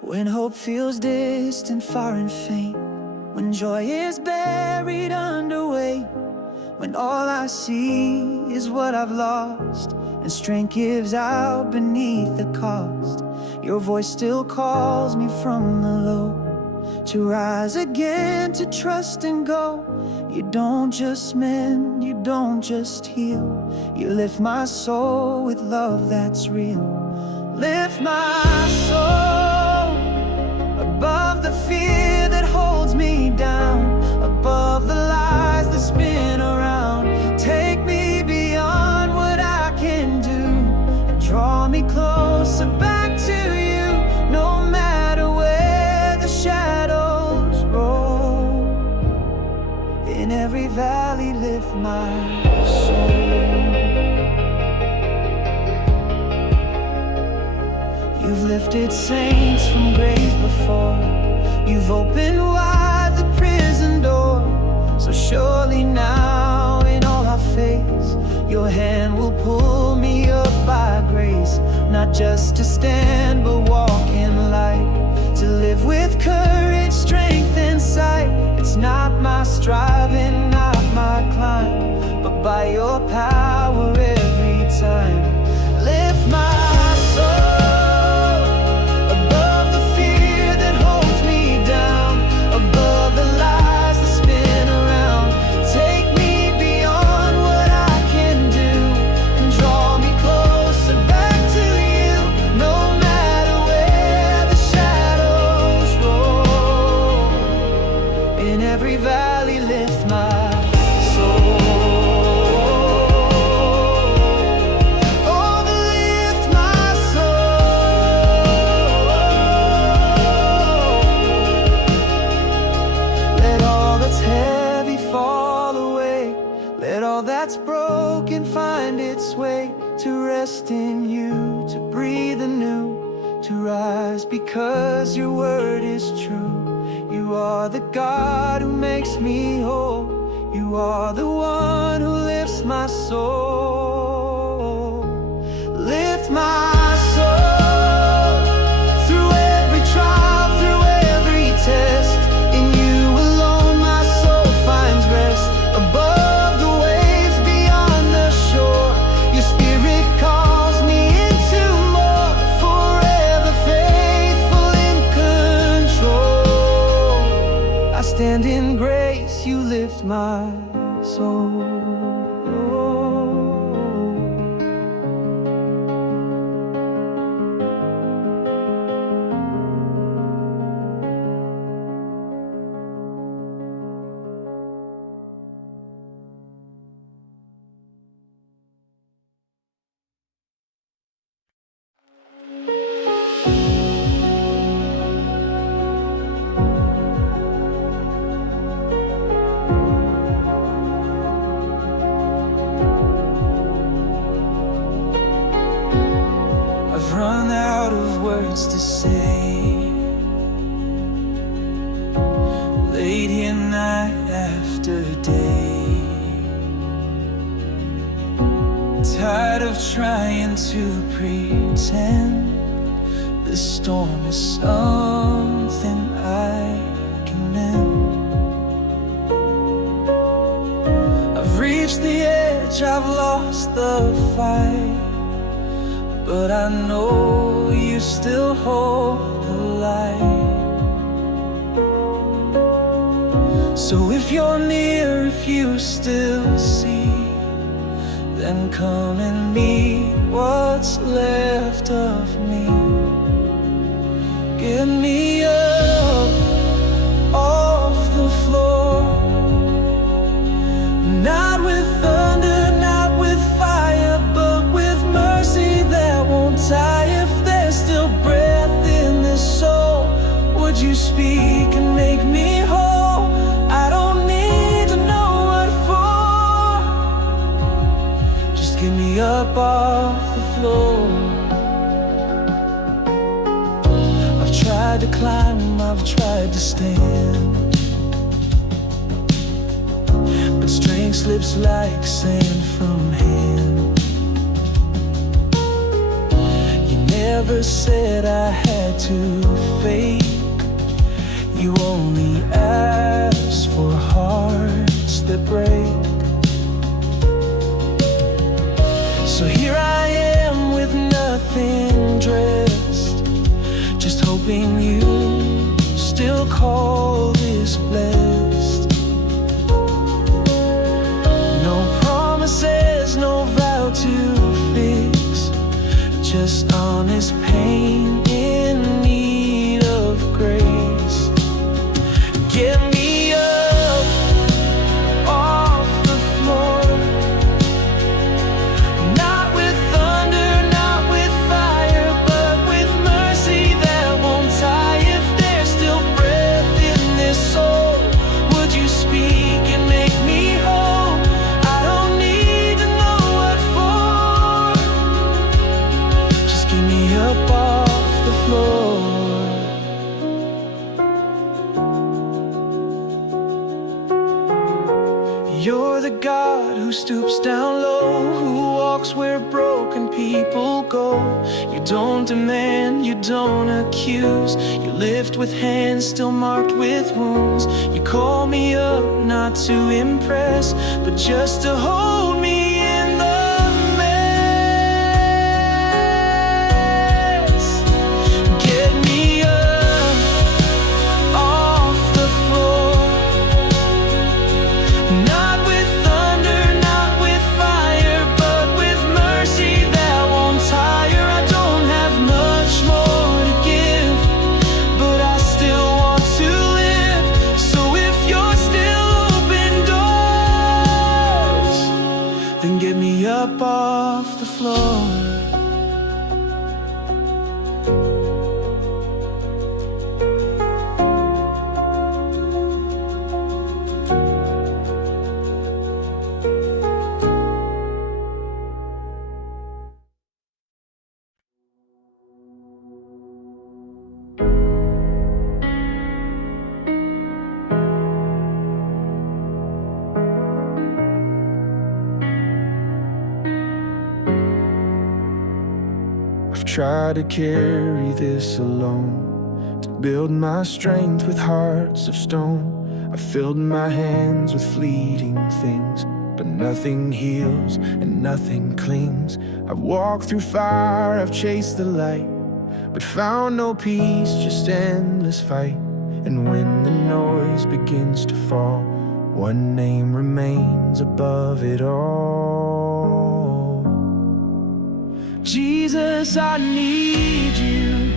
When hope feels distant, far and faint, when joy is buried under weight, when all I see is what I've lost and strength gives out beneath the cost, your voice still calls me from the low to rise again, to trust and go. You don't just mend, you don't just heal, you lift my soul with love that's real. Lift my soul above the fear that holds me down, above the lies that spin around. Take me beyond what I can do and draw me closer back to you. No matter where the shadows roll, in every valley lift my soul. You've lifted saints from graves before. You've opened wide the prison door. So surely now in all I face, your hand will pull me up by grace. Not just to stand but walk in light, to live with courage, strength and sight. It's not my striving, not my climb, but by your power every time. Lift my soul above the fear that holds me down, above the lies that spin around. Take me beyond what I can do and draw me closer back to you. No matter where the shadows roll, in every valley lift my soul. Oh, lift my soul. Let all that's heavy fall away. Let all that's broken find its way to rest in you, to breathe anew, to rise because your word is true. You are the God who makes me whole. You are the one who lifts my soul. Lift my soul through every trial, through every test. In you alone my soul finds rest. Above the waves, beyond the shore, your spirit calls me into more. Forever faithful in control, I stand in grace, you lift my soul. I've run out of words to say. Laid here now after day. Tired of trying to pretend this storm is something I can mend. I've reached the edge, I've lost the fight, but I know you still hold the light. So if you're near, if you still see, then come and meet what's left of me. Get me up off the floor, not with thunder, not with fire, but with mercy that won't die. If there's still breath in this soul, would you speak and make me whole? I don't need to know what for, just get me up off the floor. I've tried to climb, I've tried to stand, but strength slips like sand from hand. You never said I had to fake, you only asked for hearts that break. So here I am with nothing dressed, just hoping you still call this blessed. No promises, no vow to fix, just honest pain in need of grace. Get me up off the floor, not with thunder, not with fire, but with mercy that won't die. If there's still breath in this soul, would you speak and make me whole? I don't need to know what for, just get me up off the floor. You're the God who stoops down low, who walks where broken people go. You don't demand, you don't accuse, you lift with hands still marked with wounds. You call me up not to impress, but just to hold me in the mess. Get me up off the floor, not with thunder, not with fire, but with mercy that won't tire. I don't have much more to give, but I still want to live. So if you're still open doors, then get me up off the floor. I've tried to carry this alone, to build my strength with hearts of stone. I've filled my hands with fleeting things, but nothing heals and nothing clings. I've walked through fire, I've chased the light, but found no peace, just endless fight. And when the noise begins to fall, one name remains above it all. Jesus, I need you,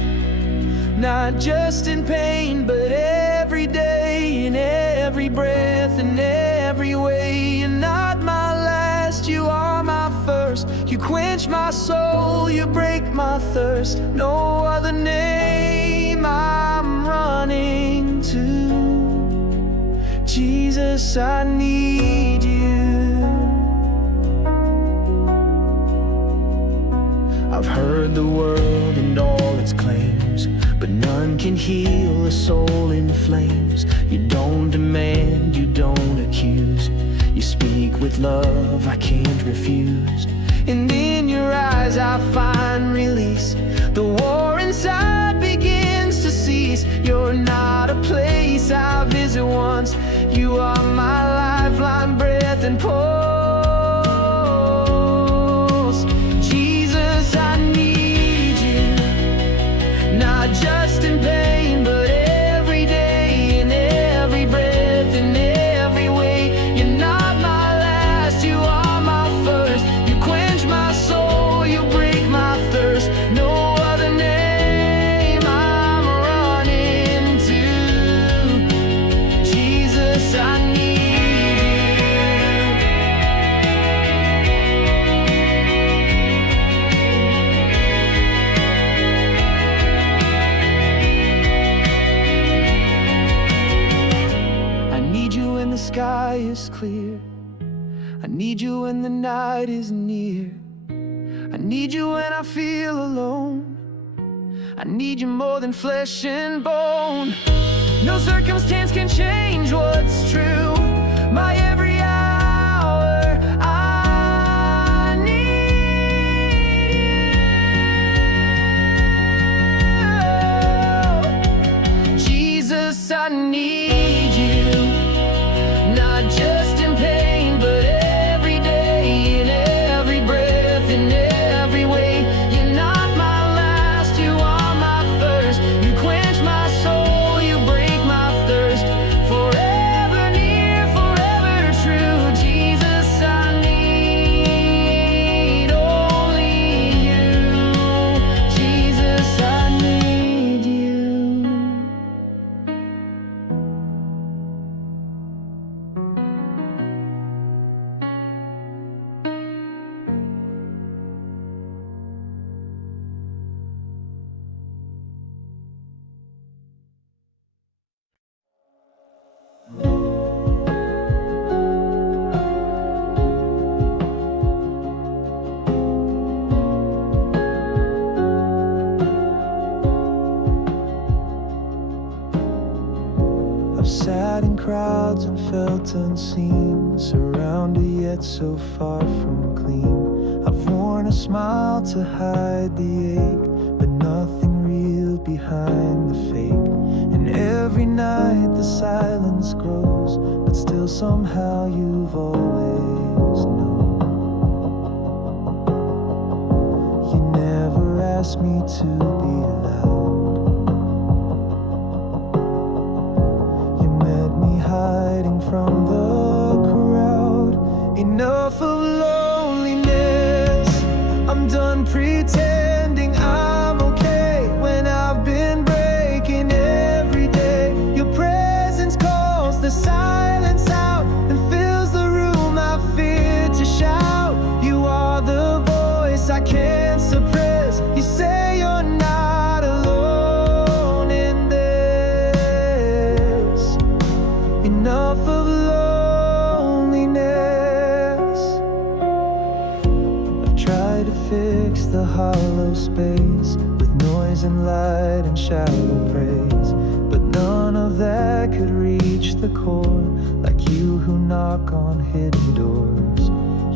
not just in pain, but every day, in every breath, in every way. You're not my last, you are my first. You quench my soul, you break my thirst. No other name I'm running to. Jesus, I need you. I've heard the world and all its claims, but none can heal a soul in flames. You don't demand, you don't accuse. You speak with love I can't refuse. And in your eyes I find release. The war inside begins to cease. You're not a place I visit once. You are my lifeline, breath and pulse. Jesus, I need you, not just in pain, but every day, in every breath, in every way. You're not my last, you are my first. You quench my soul, you break my thirst. No other name I'm running to. Jesus, I need you. I need you when the sky is clear. I need you when the night is near. I need you when I feel alone. I need you more than flesh and bone. No circumstance can change what's true. My every hour I need you. Jesus, I need you, not just in pain, but every day, in every breath, in every way. You're not my last, you are my first. You quench my soul, you break my thirst. Forever near, forever true. Jesus, I need only you. Jesus, I need you. I've sat in crowds and felt unseen, surrounded yet so far from clean. I've worn a smile to hide the ache, but nothing real behind the fake. And every night the silence grows, but still somehow you've always known. You never asked me to be loud. Hiding from the crowd. Enough of loneliness. I'm done pretending I'm okay when I've been breaking every day. Your presence calls the silence out and fills the room I fear to shout. You are the voice I can't suppress. You say you're not alone in this. Enough of loneliness. I've tried to fix the hollow space with noise and light and shallow praise, but none of that could reach the core like you who knock on hidden doors.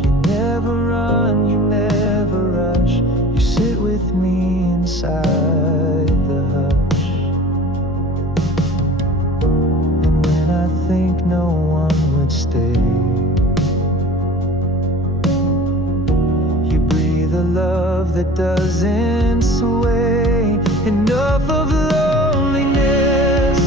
You never run, you never rush. You sit with me inside the hush. I think no one would stay. You breathe a love that doesn't sway. Enough of loneliness.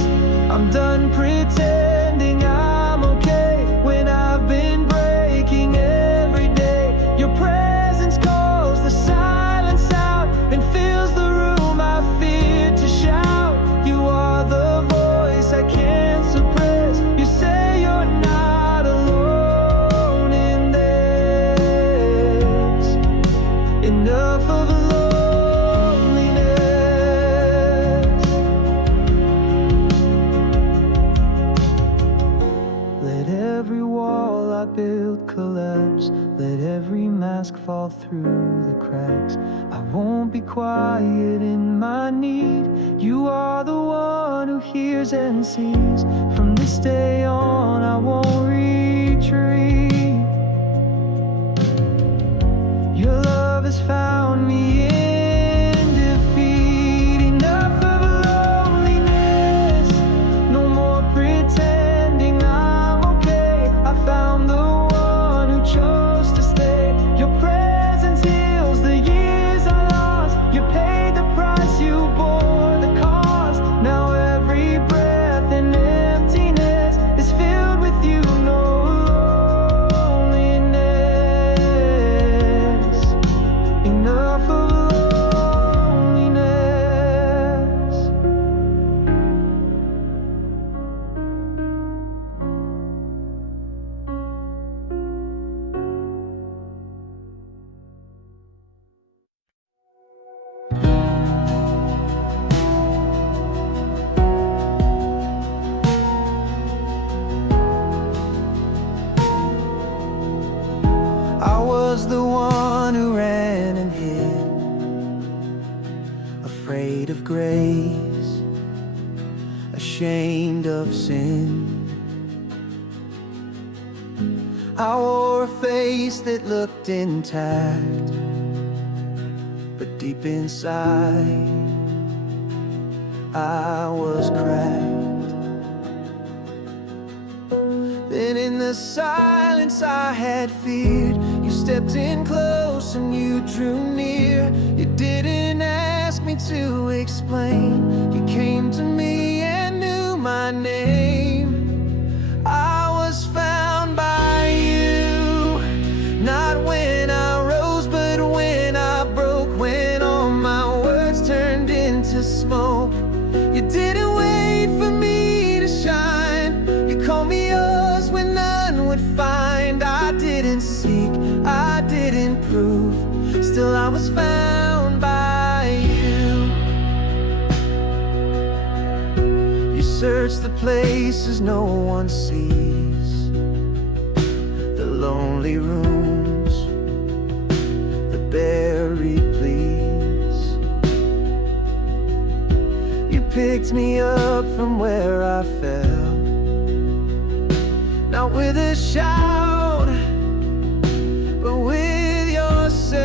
I'm done pretending I'm okay when I've been breaking every day. Your presence calls the silence out and fills the room I fear to shout. You are the voice I can't suppress. You say you're not alone in this. Enough of loneliness. Let every wall I build collapse. Let every mountain mask fall through the cracks. I won't be quiet in my need. You are the one who hears and sees. From this day on, I won't retreat. Your love has found me in defeat. Enough of loneliness, no more pretending I'm okay. I found the one who chose to stay. Your presence heals the years I lost. You paid the price, you bore the cost. Now every breath and emptiness is filled with you. No loneliness, enough of loneliness. I was the one who ran and hid, afraid of grace, ashamed of sin. I wore a face that looked intact, but deep inside I was cracked. Then in the silence I had feared, you stepped in close and you drew near. You didn't ask me to explain. You came to me and knew my name. I was found by you, not when I rose, but when I broke. When all my words turned into smoke. You didn't wait for me to shine. You called me yours when none would find. I didn't seek, I didn't prove, still I was found by you. You search the places no one sees, the lonely rooms, the buried pleas. You picked me up from where I fell, not with a shout, but with yourself.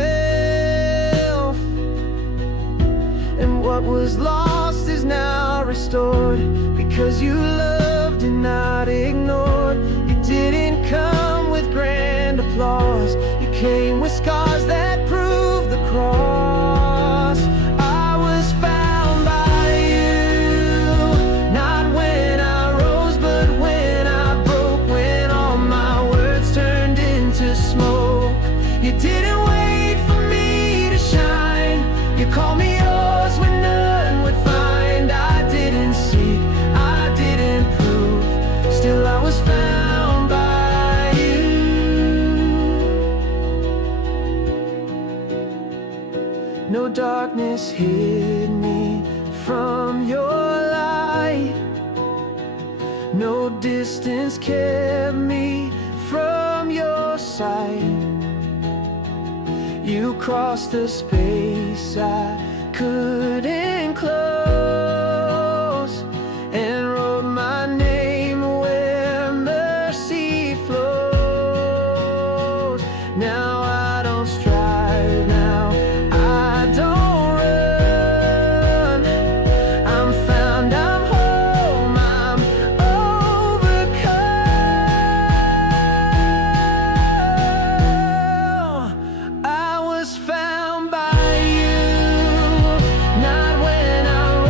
And what was lost is now restored, because you loved and not ignored. You didn't come with grand applause, you came with scars that prove the cross. I was found by you, not when I rose, but when I broke. When all my words turned into smoke. You didn't wait for me to shine. You called me yours when none would find. I didn't seek, I didn't prove, still I was found by you. No darkness hid me from your light, no distance kept me from your sight. You crossed the space I couldn't close, and wrote my name where mercy flows. Now I don't strive, now I don't run. I'm found, I'm home, I'm overcome. I was found by you, not when I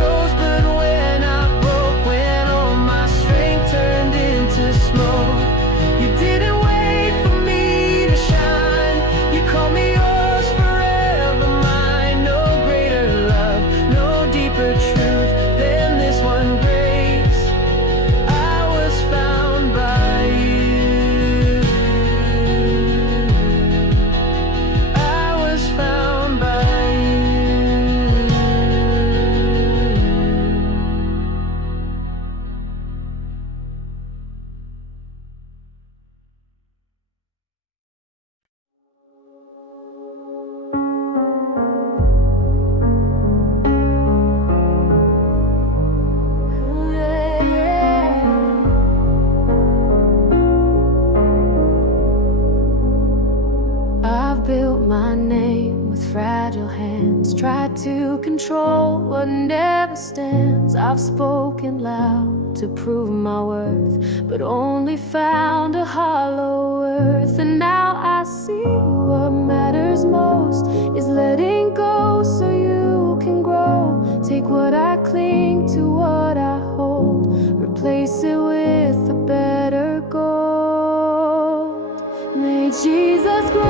hands tried to control what never stands. I've spoken loud to prove my worth, but only found a hollow earth. And now I see what matters most is letting go so you can grow. Take what I cling to, what I hold, replace it with a better gold. May Jesus grow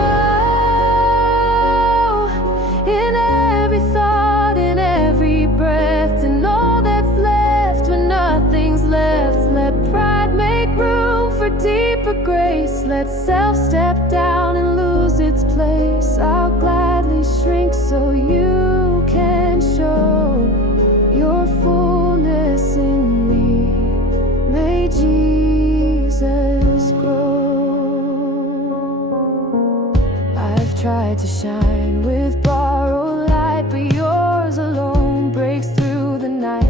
in every thought, in every breath, and all that's left when nothing's left. Let pride make room for deeper grace. Let self step down and lose its place. I'll gladly shrink so you can show your fullness in me. May Jesus grow. I've tried to shine with borrowed light, but yours alone breaks through the night.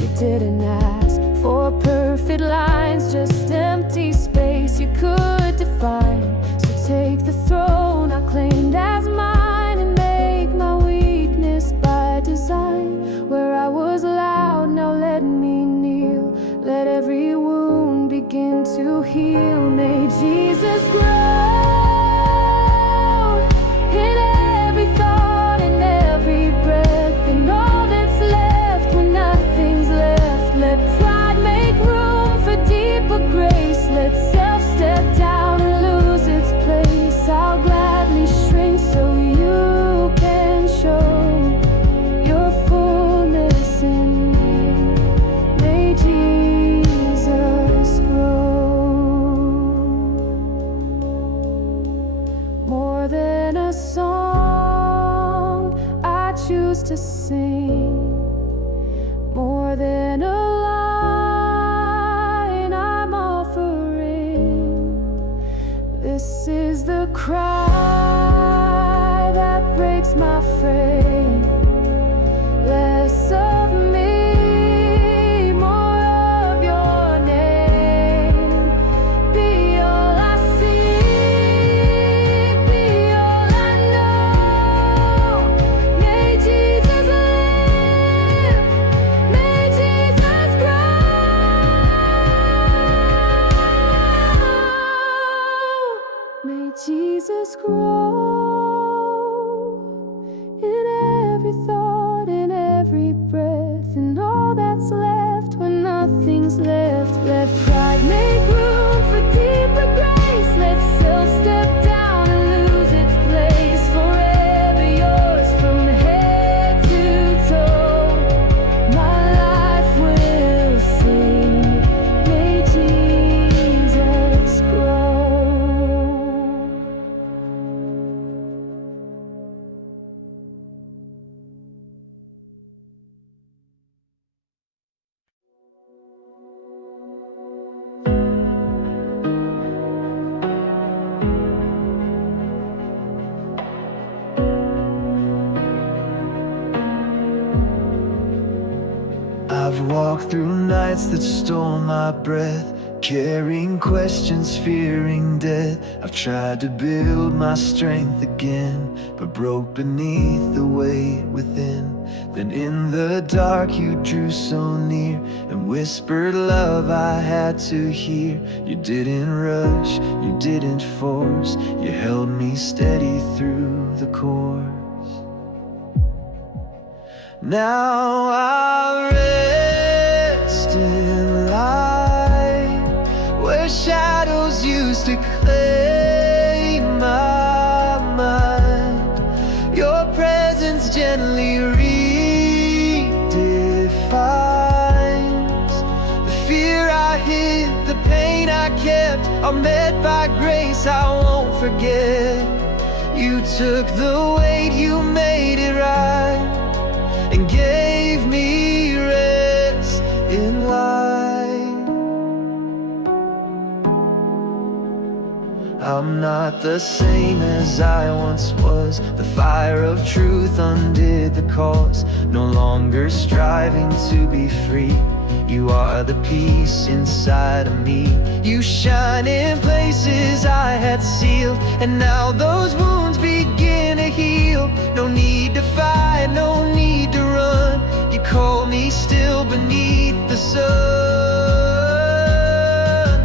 You didn't ask for perfect lines, just empty space you could define. So take the throne I claimed as mine and make my weakness by design. Where I was loud, now let me kneel. Let every wound begin to heal. May Jesus grow in every thought, in every breath, and all that's left when nothing's left. Let pride make room for deeper grace. Let self step down and lose its place. I'll gladly shrink so you can show your fullness in me. May Jesus grow. More than a song I choose to sing, more than a line I'm offering. This is the cry that breaks my frame. Less of me, more of your name. Be all I seek, be all I know. May Jesus live, may Jesus grow. May Jesus grow in every thought, in every breath, and all that's left when nothing's left. Let pride make room for deeper grace. Let self step down and lose its place. Forever yours from head to toe. My life will sing. May Jesus grow. I've walked through nights that stole my breath, carrying questions, fearing death. I've tried to build my strength again, but broke beneath the weight within. Then in the dark you drew so near and whispered love I had to hear. You didn't rush, you didn't force, you held me steady through the course. Now I rest in light, where shadows used to claim my mind. Your presence gently redefines the fear I hid, the pain I kept, are met by grace I won't forget. You took the weight, you made it right, and gave me rest in light. I'm not the same as I once was. The fire of truth undid the cause. No longer striving to be free. You are the peace inside of me. You shine in places I had sealed, and now those wounds begin to heal. No need to fight sun.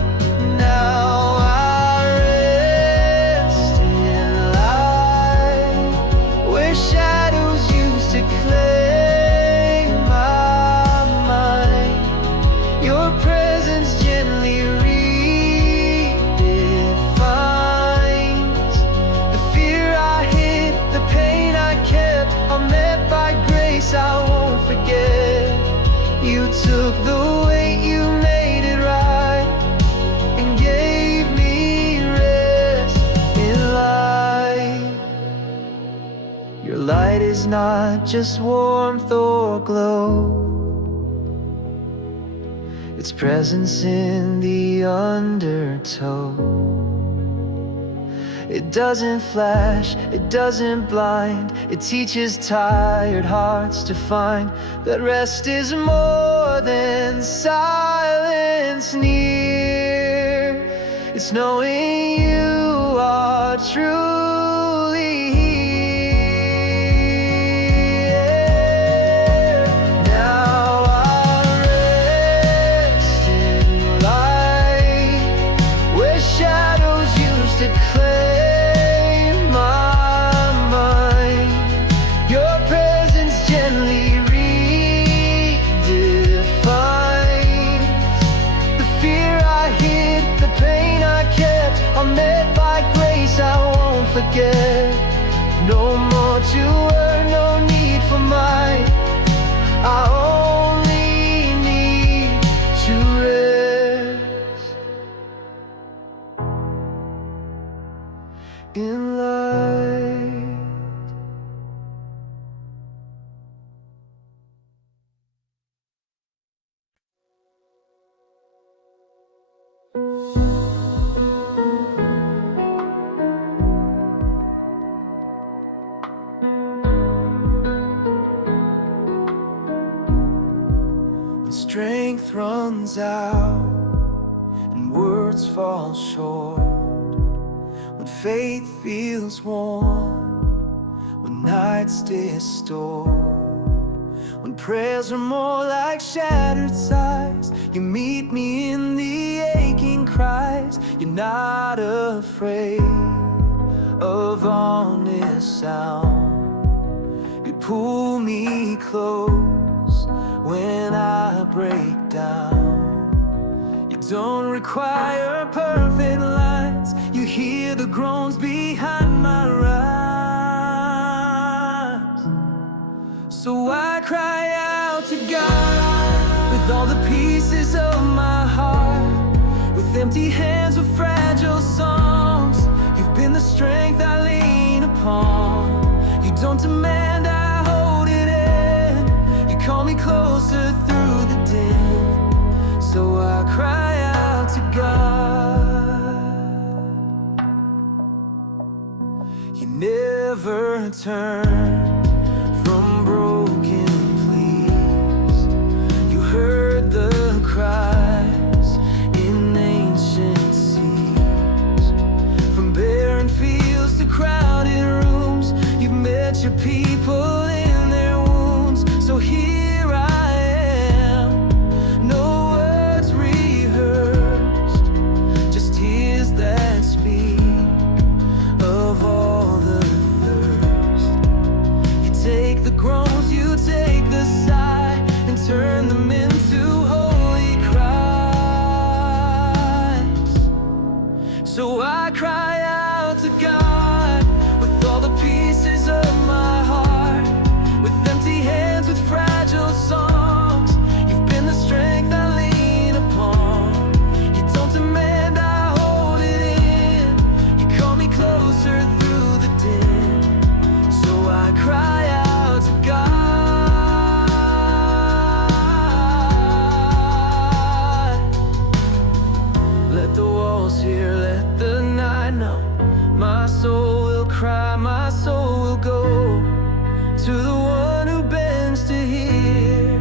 Now I rest in light, where shadows used to claim my mind. Your presence gently redefines the fear I hid, the pain I kept. I'm met by grace I won't forget. You took the weight, you made it right, and gave me rest in light. Your light is not just warmth or glow, it's presence in the undertow. It doesn't flash, it doesn't blind. It teaches tired hearts to find that rest is more than silence near. It's knowing you are truly here. Now I rest in light, where shadows used to claim my mind. Your presence gently redefines the fear I hid, the pain I kept. I'm met by grace I won't forget. No more to earn, no need for mine. I only need to rest in light. When strength runs out and words fall short, when faith feels worn, when nights distort, when prayers are more like shattered sighs, you meet me in the aching cries. You're not afraid of honest sound. You pull me close when I break down. You don't require perfect lines. You hear the groans behind my rhymes. So I cry out to God with all the pieces of my heart, with empty hands, with fragile songs. You've been the strength I lean upon. You don't demand I hold it in. You call me closer through the din. So I cry out to God. You never turn from broken pleas. You heard the cries in ancient seas, from barren fields to crowded rooms. You've met your people in their wounds. So here I am, no words rehearsed, just tears that speak of all the thirst. You take the groans, you take the sigh, and turn them into holy cries. So I cry out to God with all the pieces of my heart, with empty hands, with fragile songs. You've been the strength I lean upon. You don't demand I hold it in. You call me closer through the din. So I cry out to God. Let the walls hear, let the night know. My soul will cry, my soul will go to the one who bends to hear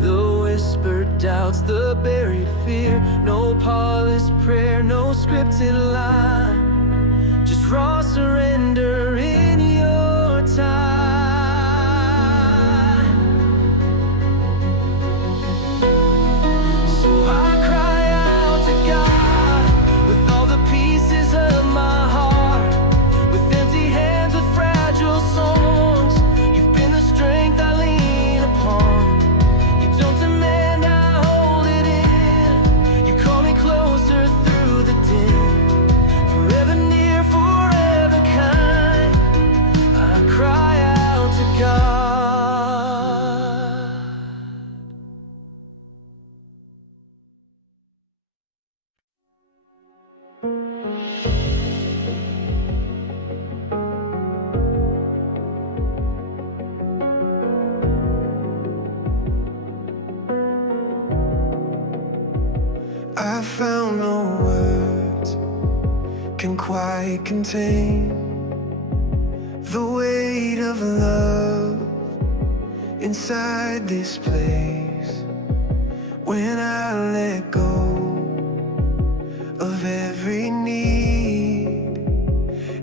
the whispered doubts, the buried fear. No polished prayer, no scripted line, just raw surrender in your time. I found no words can quite contain the weight of love inside this place. When I let go of every need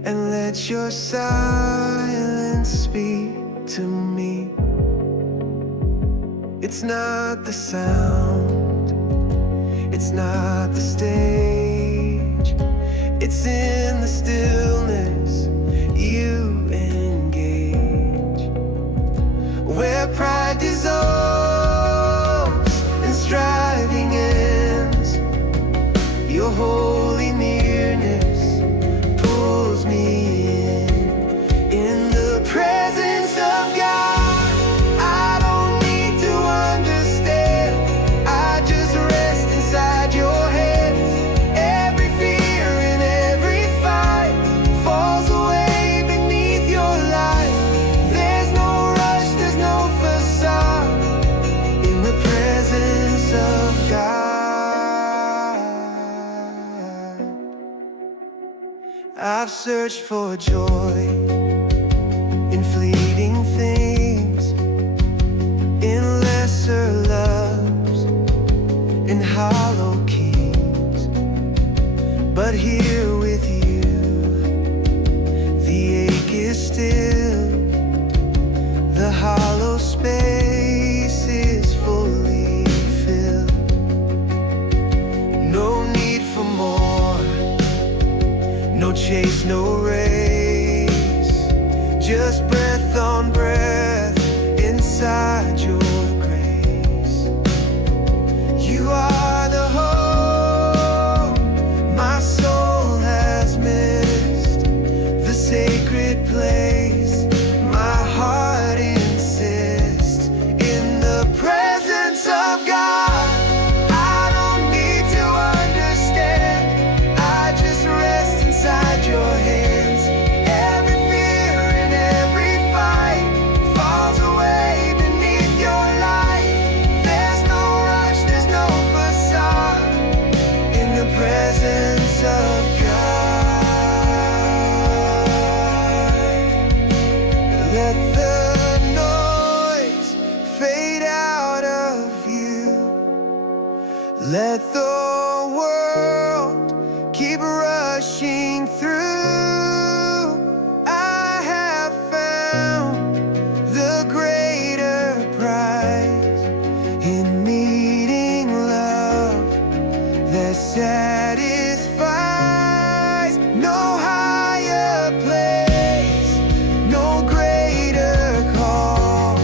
and let your silence speak to me. It's not the sound, it's not the stage, it's in the stillness you engage. Where pride dissolves and striving ends, your holy nearness pulls me in the presence of God. I don't need to understand, I just rest inside your hands. Every fear and every fight falls away beneath your light. There's no rush, there's no facade in the presence of God. I've searched for joy in fleeting things, in lesser loves, in hollow kings. But here with you, the ache is still, the hollow space is fully filled. No need for more, no chase, no race, just breath on breath inside your grace. You are the hope my soul has missed, the sacred place my heart insists. In the presence of God, I don't need to understand, I just rest inside your hands. Every fear and every fight falls away beneath your light. There's no rush, there's no facade in the presence of God. Let the noise fade out of you. Let the world keep rushing through. I have found the greater prize in meeting love that satisfies. No higher place, no greater call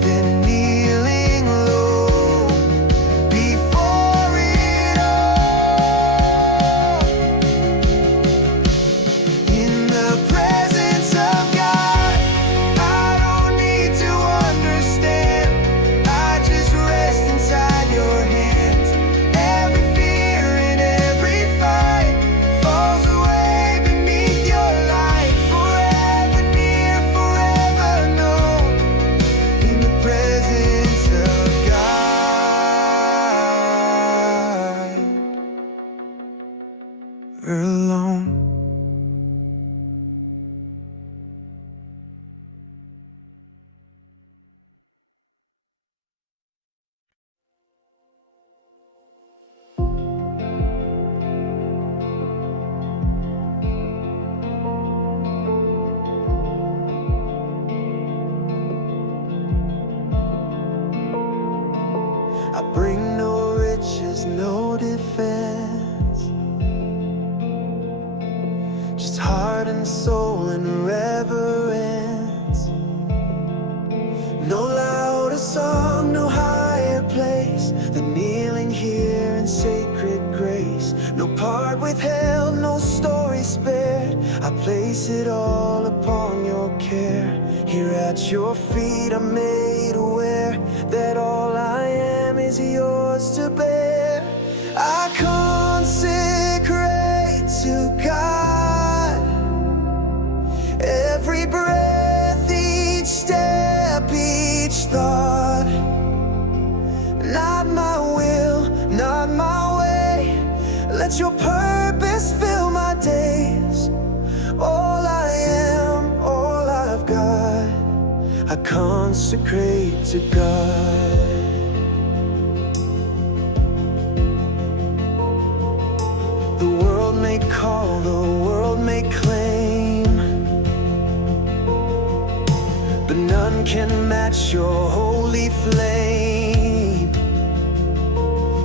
than kneeling low before it all. In the presence of God, I don't need to understand, I just rest inside your hands. Every fear and every fight falls away beneath your light. Forever near, forever known, in the presence of God. We're alone. I bring no riches, no defense, just heart and soul and reverence. No louder song, no higher place than kneeling here in sacred grace. No part withheld, no story spared, I place it all upon your care. Here at your feet I'm made aware that all I am is yours to bear. I consecrate to God every breath, each step, each thought. Not my will, not my way, Let your purpose fill my days. All I am, all I've got, I consecrate to God. The world may call, the world may claim, but none can match your holy flame.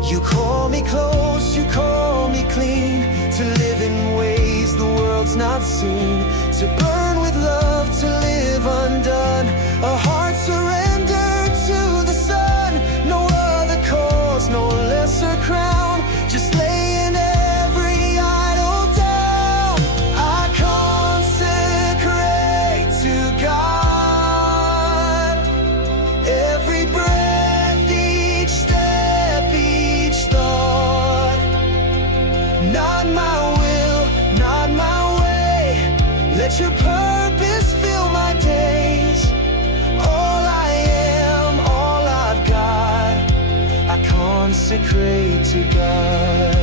You call me close, you call me clean, to live in ways the world's not seen, to burn with love, to live undone, a heart surrendered to the sun. No other cause, no lesser crown, just laying every idol down. I consecrate to God. Every breath, each step, each thought. Not my will, not my way. Let your purpose fill my days. All I am, all I've got, I consecrate to God.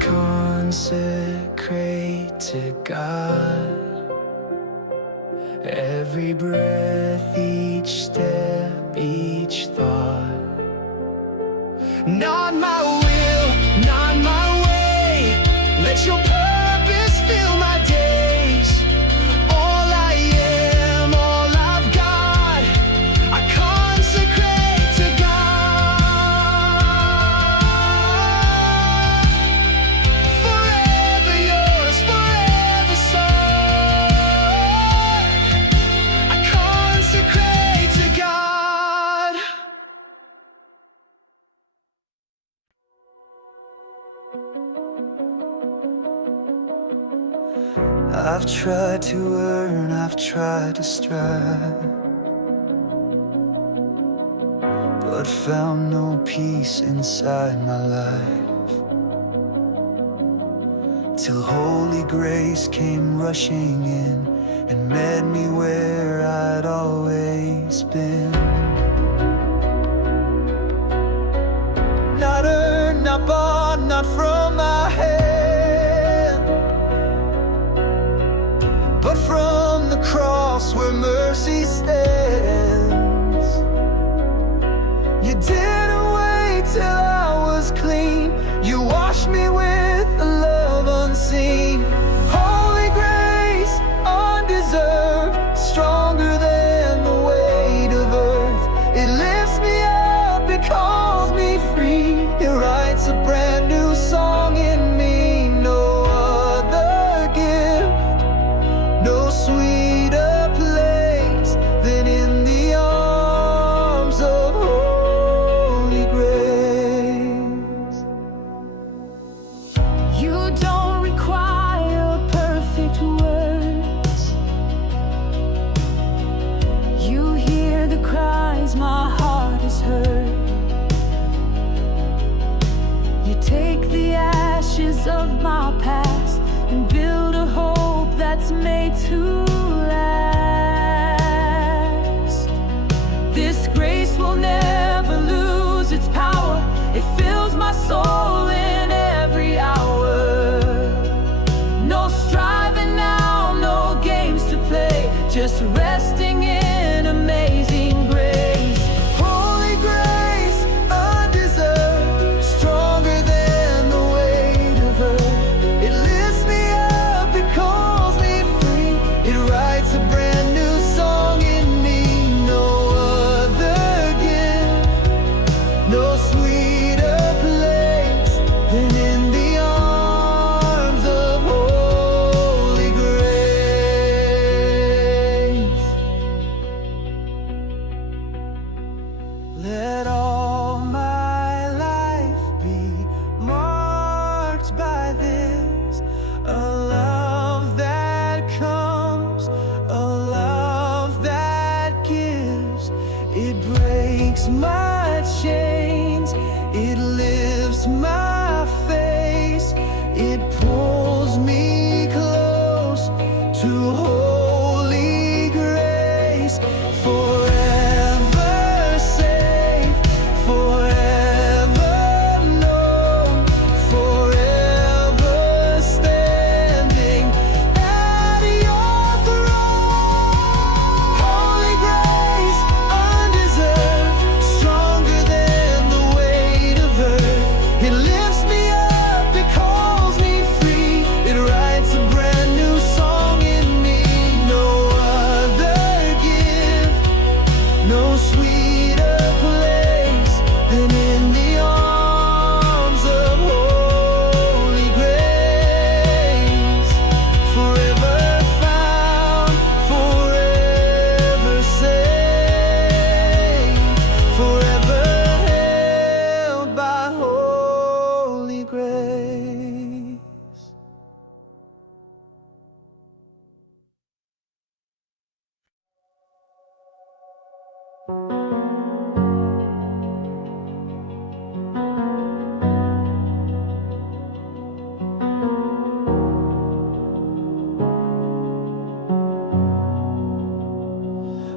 Consecrate to God. Every breath, each step, each thought. Not my will, not my way. Let your purpose fill my days. All I am, all I've got, I consecrate to God. Forever yours, forever sold. I consecrate to God. I've tried to earn, I've tried to strive, but found no peace inside my life, till holy grace came rushing in and met me where I'd always been. Not earned, not bought, not from my hand, but from the cross where mercy stands. You didn't wait till I was clean, you washed me with a love unseen. Holy grace, undeserved, stronger than the weight of earth. It lifts me up, it calls me free, it writes a brand new song in me. No other gift, no sweeter place than in the arms of holy grace. You don't require perfect words. You hear the cries my heart has heard. You take the ashes of my past and build a hope that's made to last. This grace will never lose its power. It fills my soul in every hour. No striving now, no games to play, just resting in amazing grace. Holy grace, undeserved, stronger than the weight of earth. It lifts me up, it calls me free, it writes a brand new song in me. No other gift, no sweeter place than in the arms of holy grace.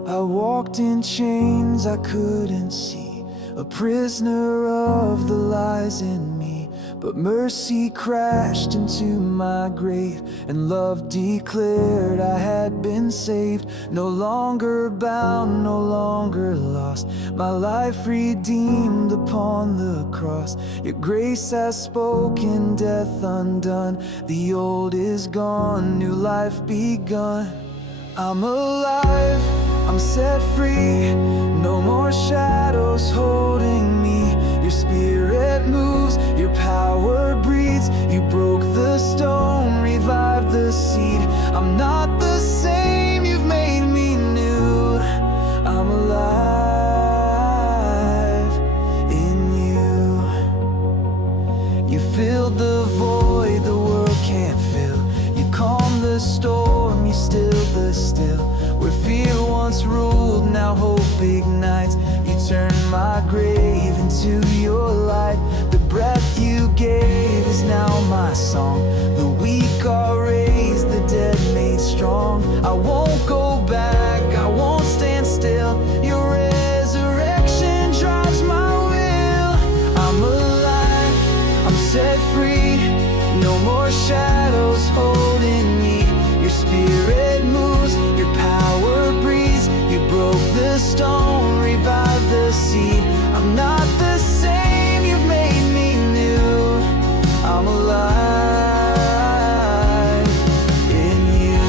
I walked in chains I couldn't see, a prisoner of the lies in me. But mercy crashed into my grave, and love declared I had been saved. No longer bound, no longer lost, my life redeemed upon the cross. Your grace has spoken, death undone. The old is gone, new life begun. I'm alive, I'm set free, no more shadows holding me. Your spirit moves, your power breathes. You broke the stone, revived the seed. I'm not the same, you've made me new. I'm alive in you. You filled the void the world can't fill. You calmed the storm, you stilled the still. Where fear once ruled, now hope ignites. You turned my grave into your light. The breath you gave is now my song. The weak are raised, the dead made strong. I won't go back, I won't stand still. Your resurrection drives my will. I'm alive, I'm set free, no more shadows holding me. Your spirit moves, your power breathes. You broke the stone, revived the seed. I'm not the same, you've made me new. I'm alive in you.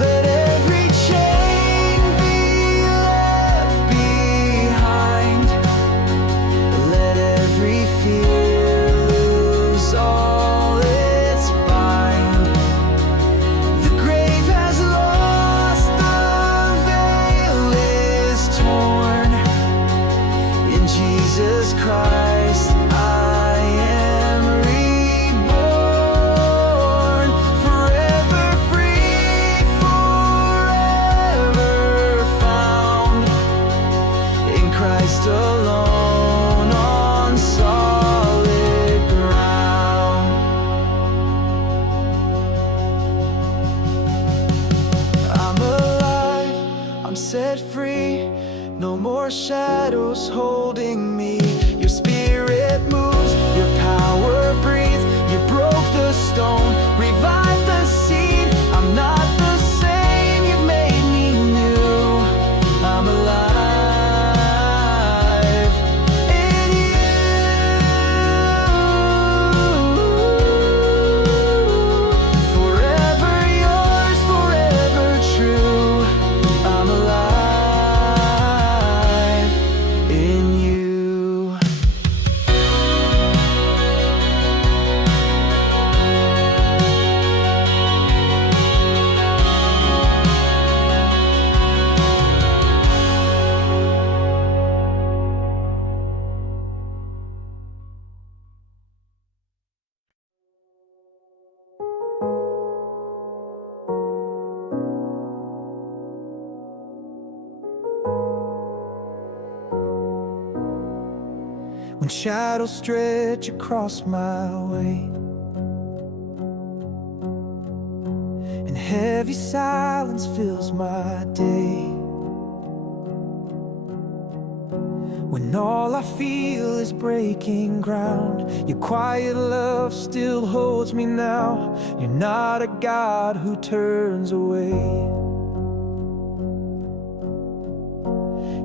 Let every chain be left behind. Let every fear lose all its bind. The grave has lost, the veil is torn. In Jesus Christ I am reborn. Forever free, forever found. In Christ alone, on solid ground. I'm alive, I'm set free, no more shadows holding me. Your spirit moves, your power breathes. You broke the stone, revived the seed. I'm not the same, you've made me new. I'm alive in you. Forever yours, forever true. I'm alive in you. When shadows stretch across my way, and heavy silence fills my day, when all I feel is breaking ground, your quiet love still holds me now. You're not a God who turns away.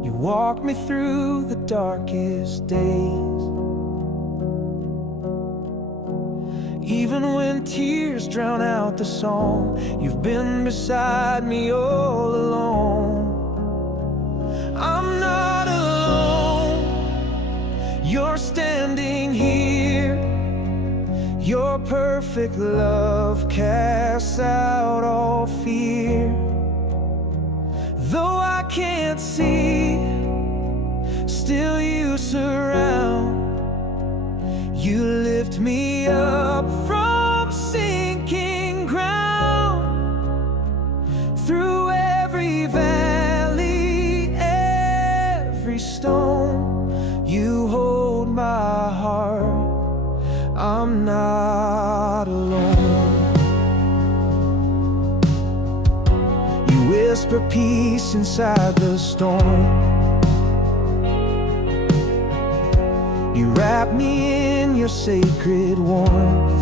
You walk me through the darkest days, even when tears drown out the song. You've been beside me all along. I'm not alone, you're standing here. Your perfect love casts out all fear. Though I can't see, still you surround. You lift me up from sinking ground. Through every valley, every stone, you hold my heart. I'm not alone. whisper peace inside the storm. You wrap me in your sacred warmth.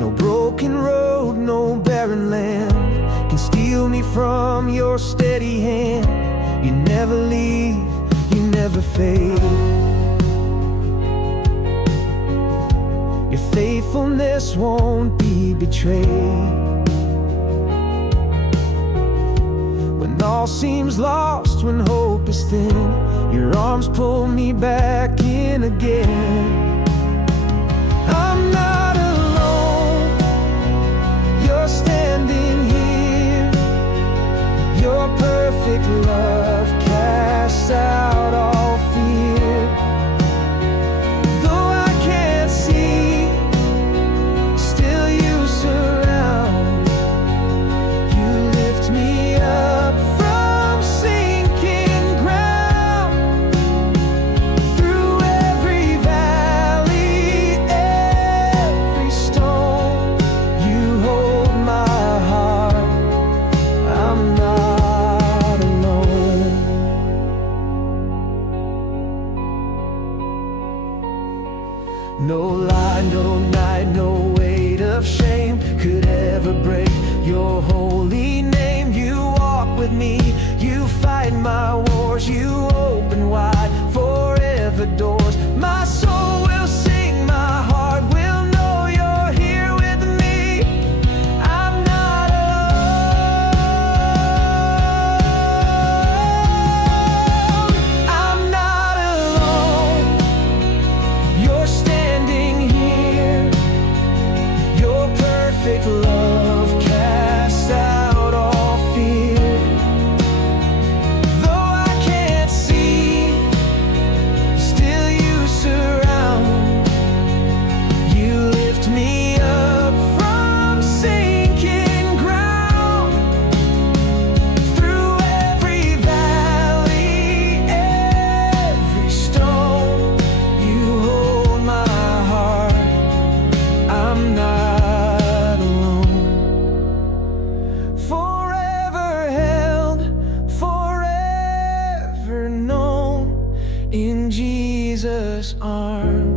No broken road, no barren land can steal me from your steady hand. You never leave, you never fade. Your faithfulness won't be betrayed. When all seems lost, when hope is thin, your arms pull me back in again. I'm not alone, you're standing here. Your perfect love casts out all fear. Though I can't see, still you surround. You lift me up from sinking ground. Through every valley, every stone, you hold my heart. I'm not alone. No lie, no night, no weight of shame could ever break your holy name. You walk with me, you fight my wars, you open wide forever doors. My soul will sing, my heart will know you're here with me. I'm not alone. I'm not alone. You're standing here. Your perfect love casts out all fear. Though I can't see, still you surround. You lift me up from sinking ground. Through every valley, every stone, you hold my heart. I'm not alone. Forever held, forever known in Jesus' arms.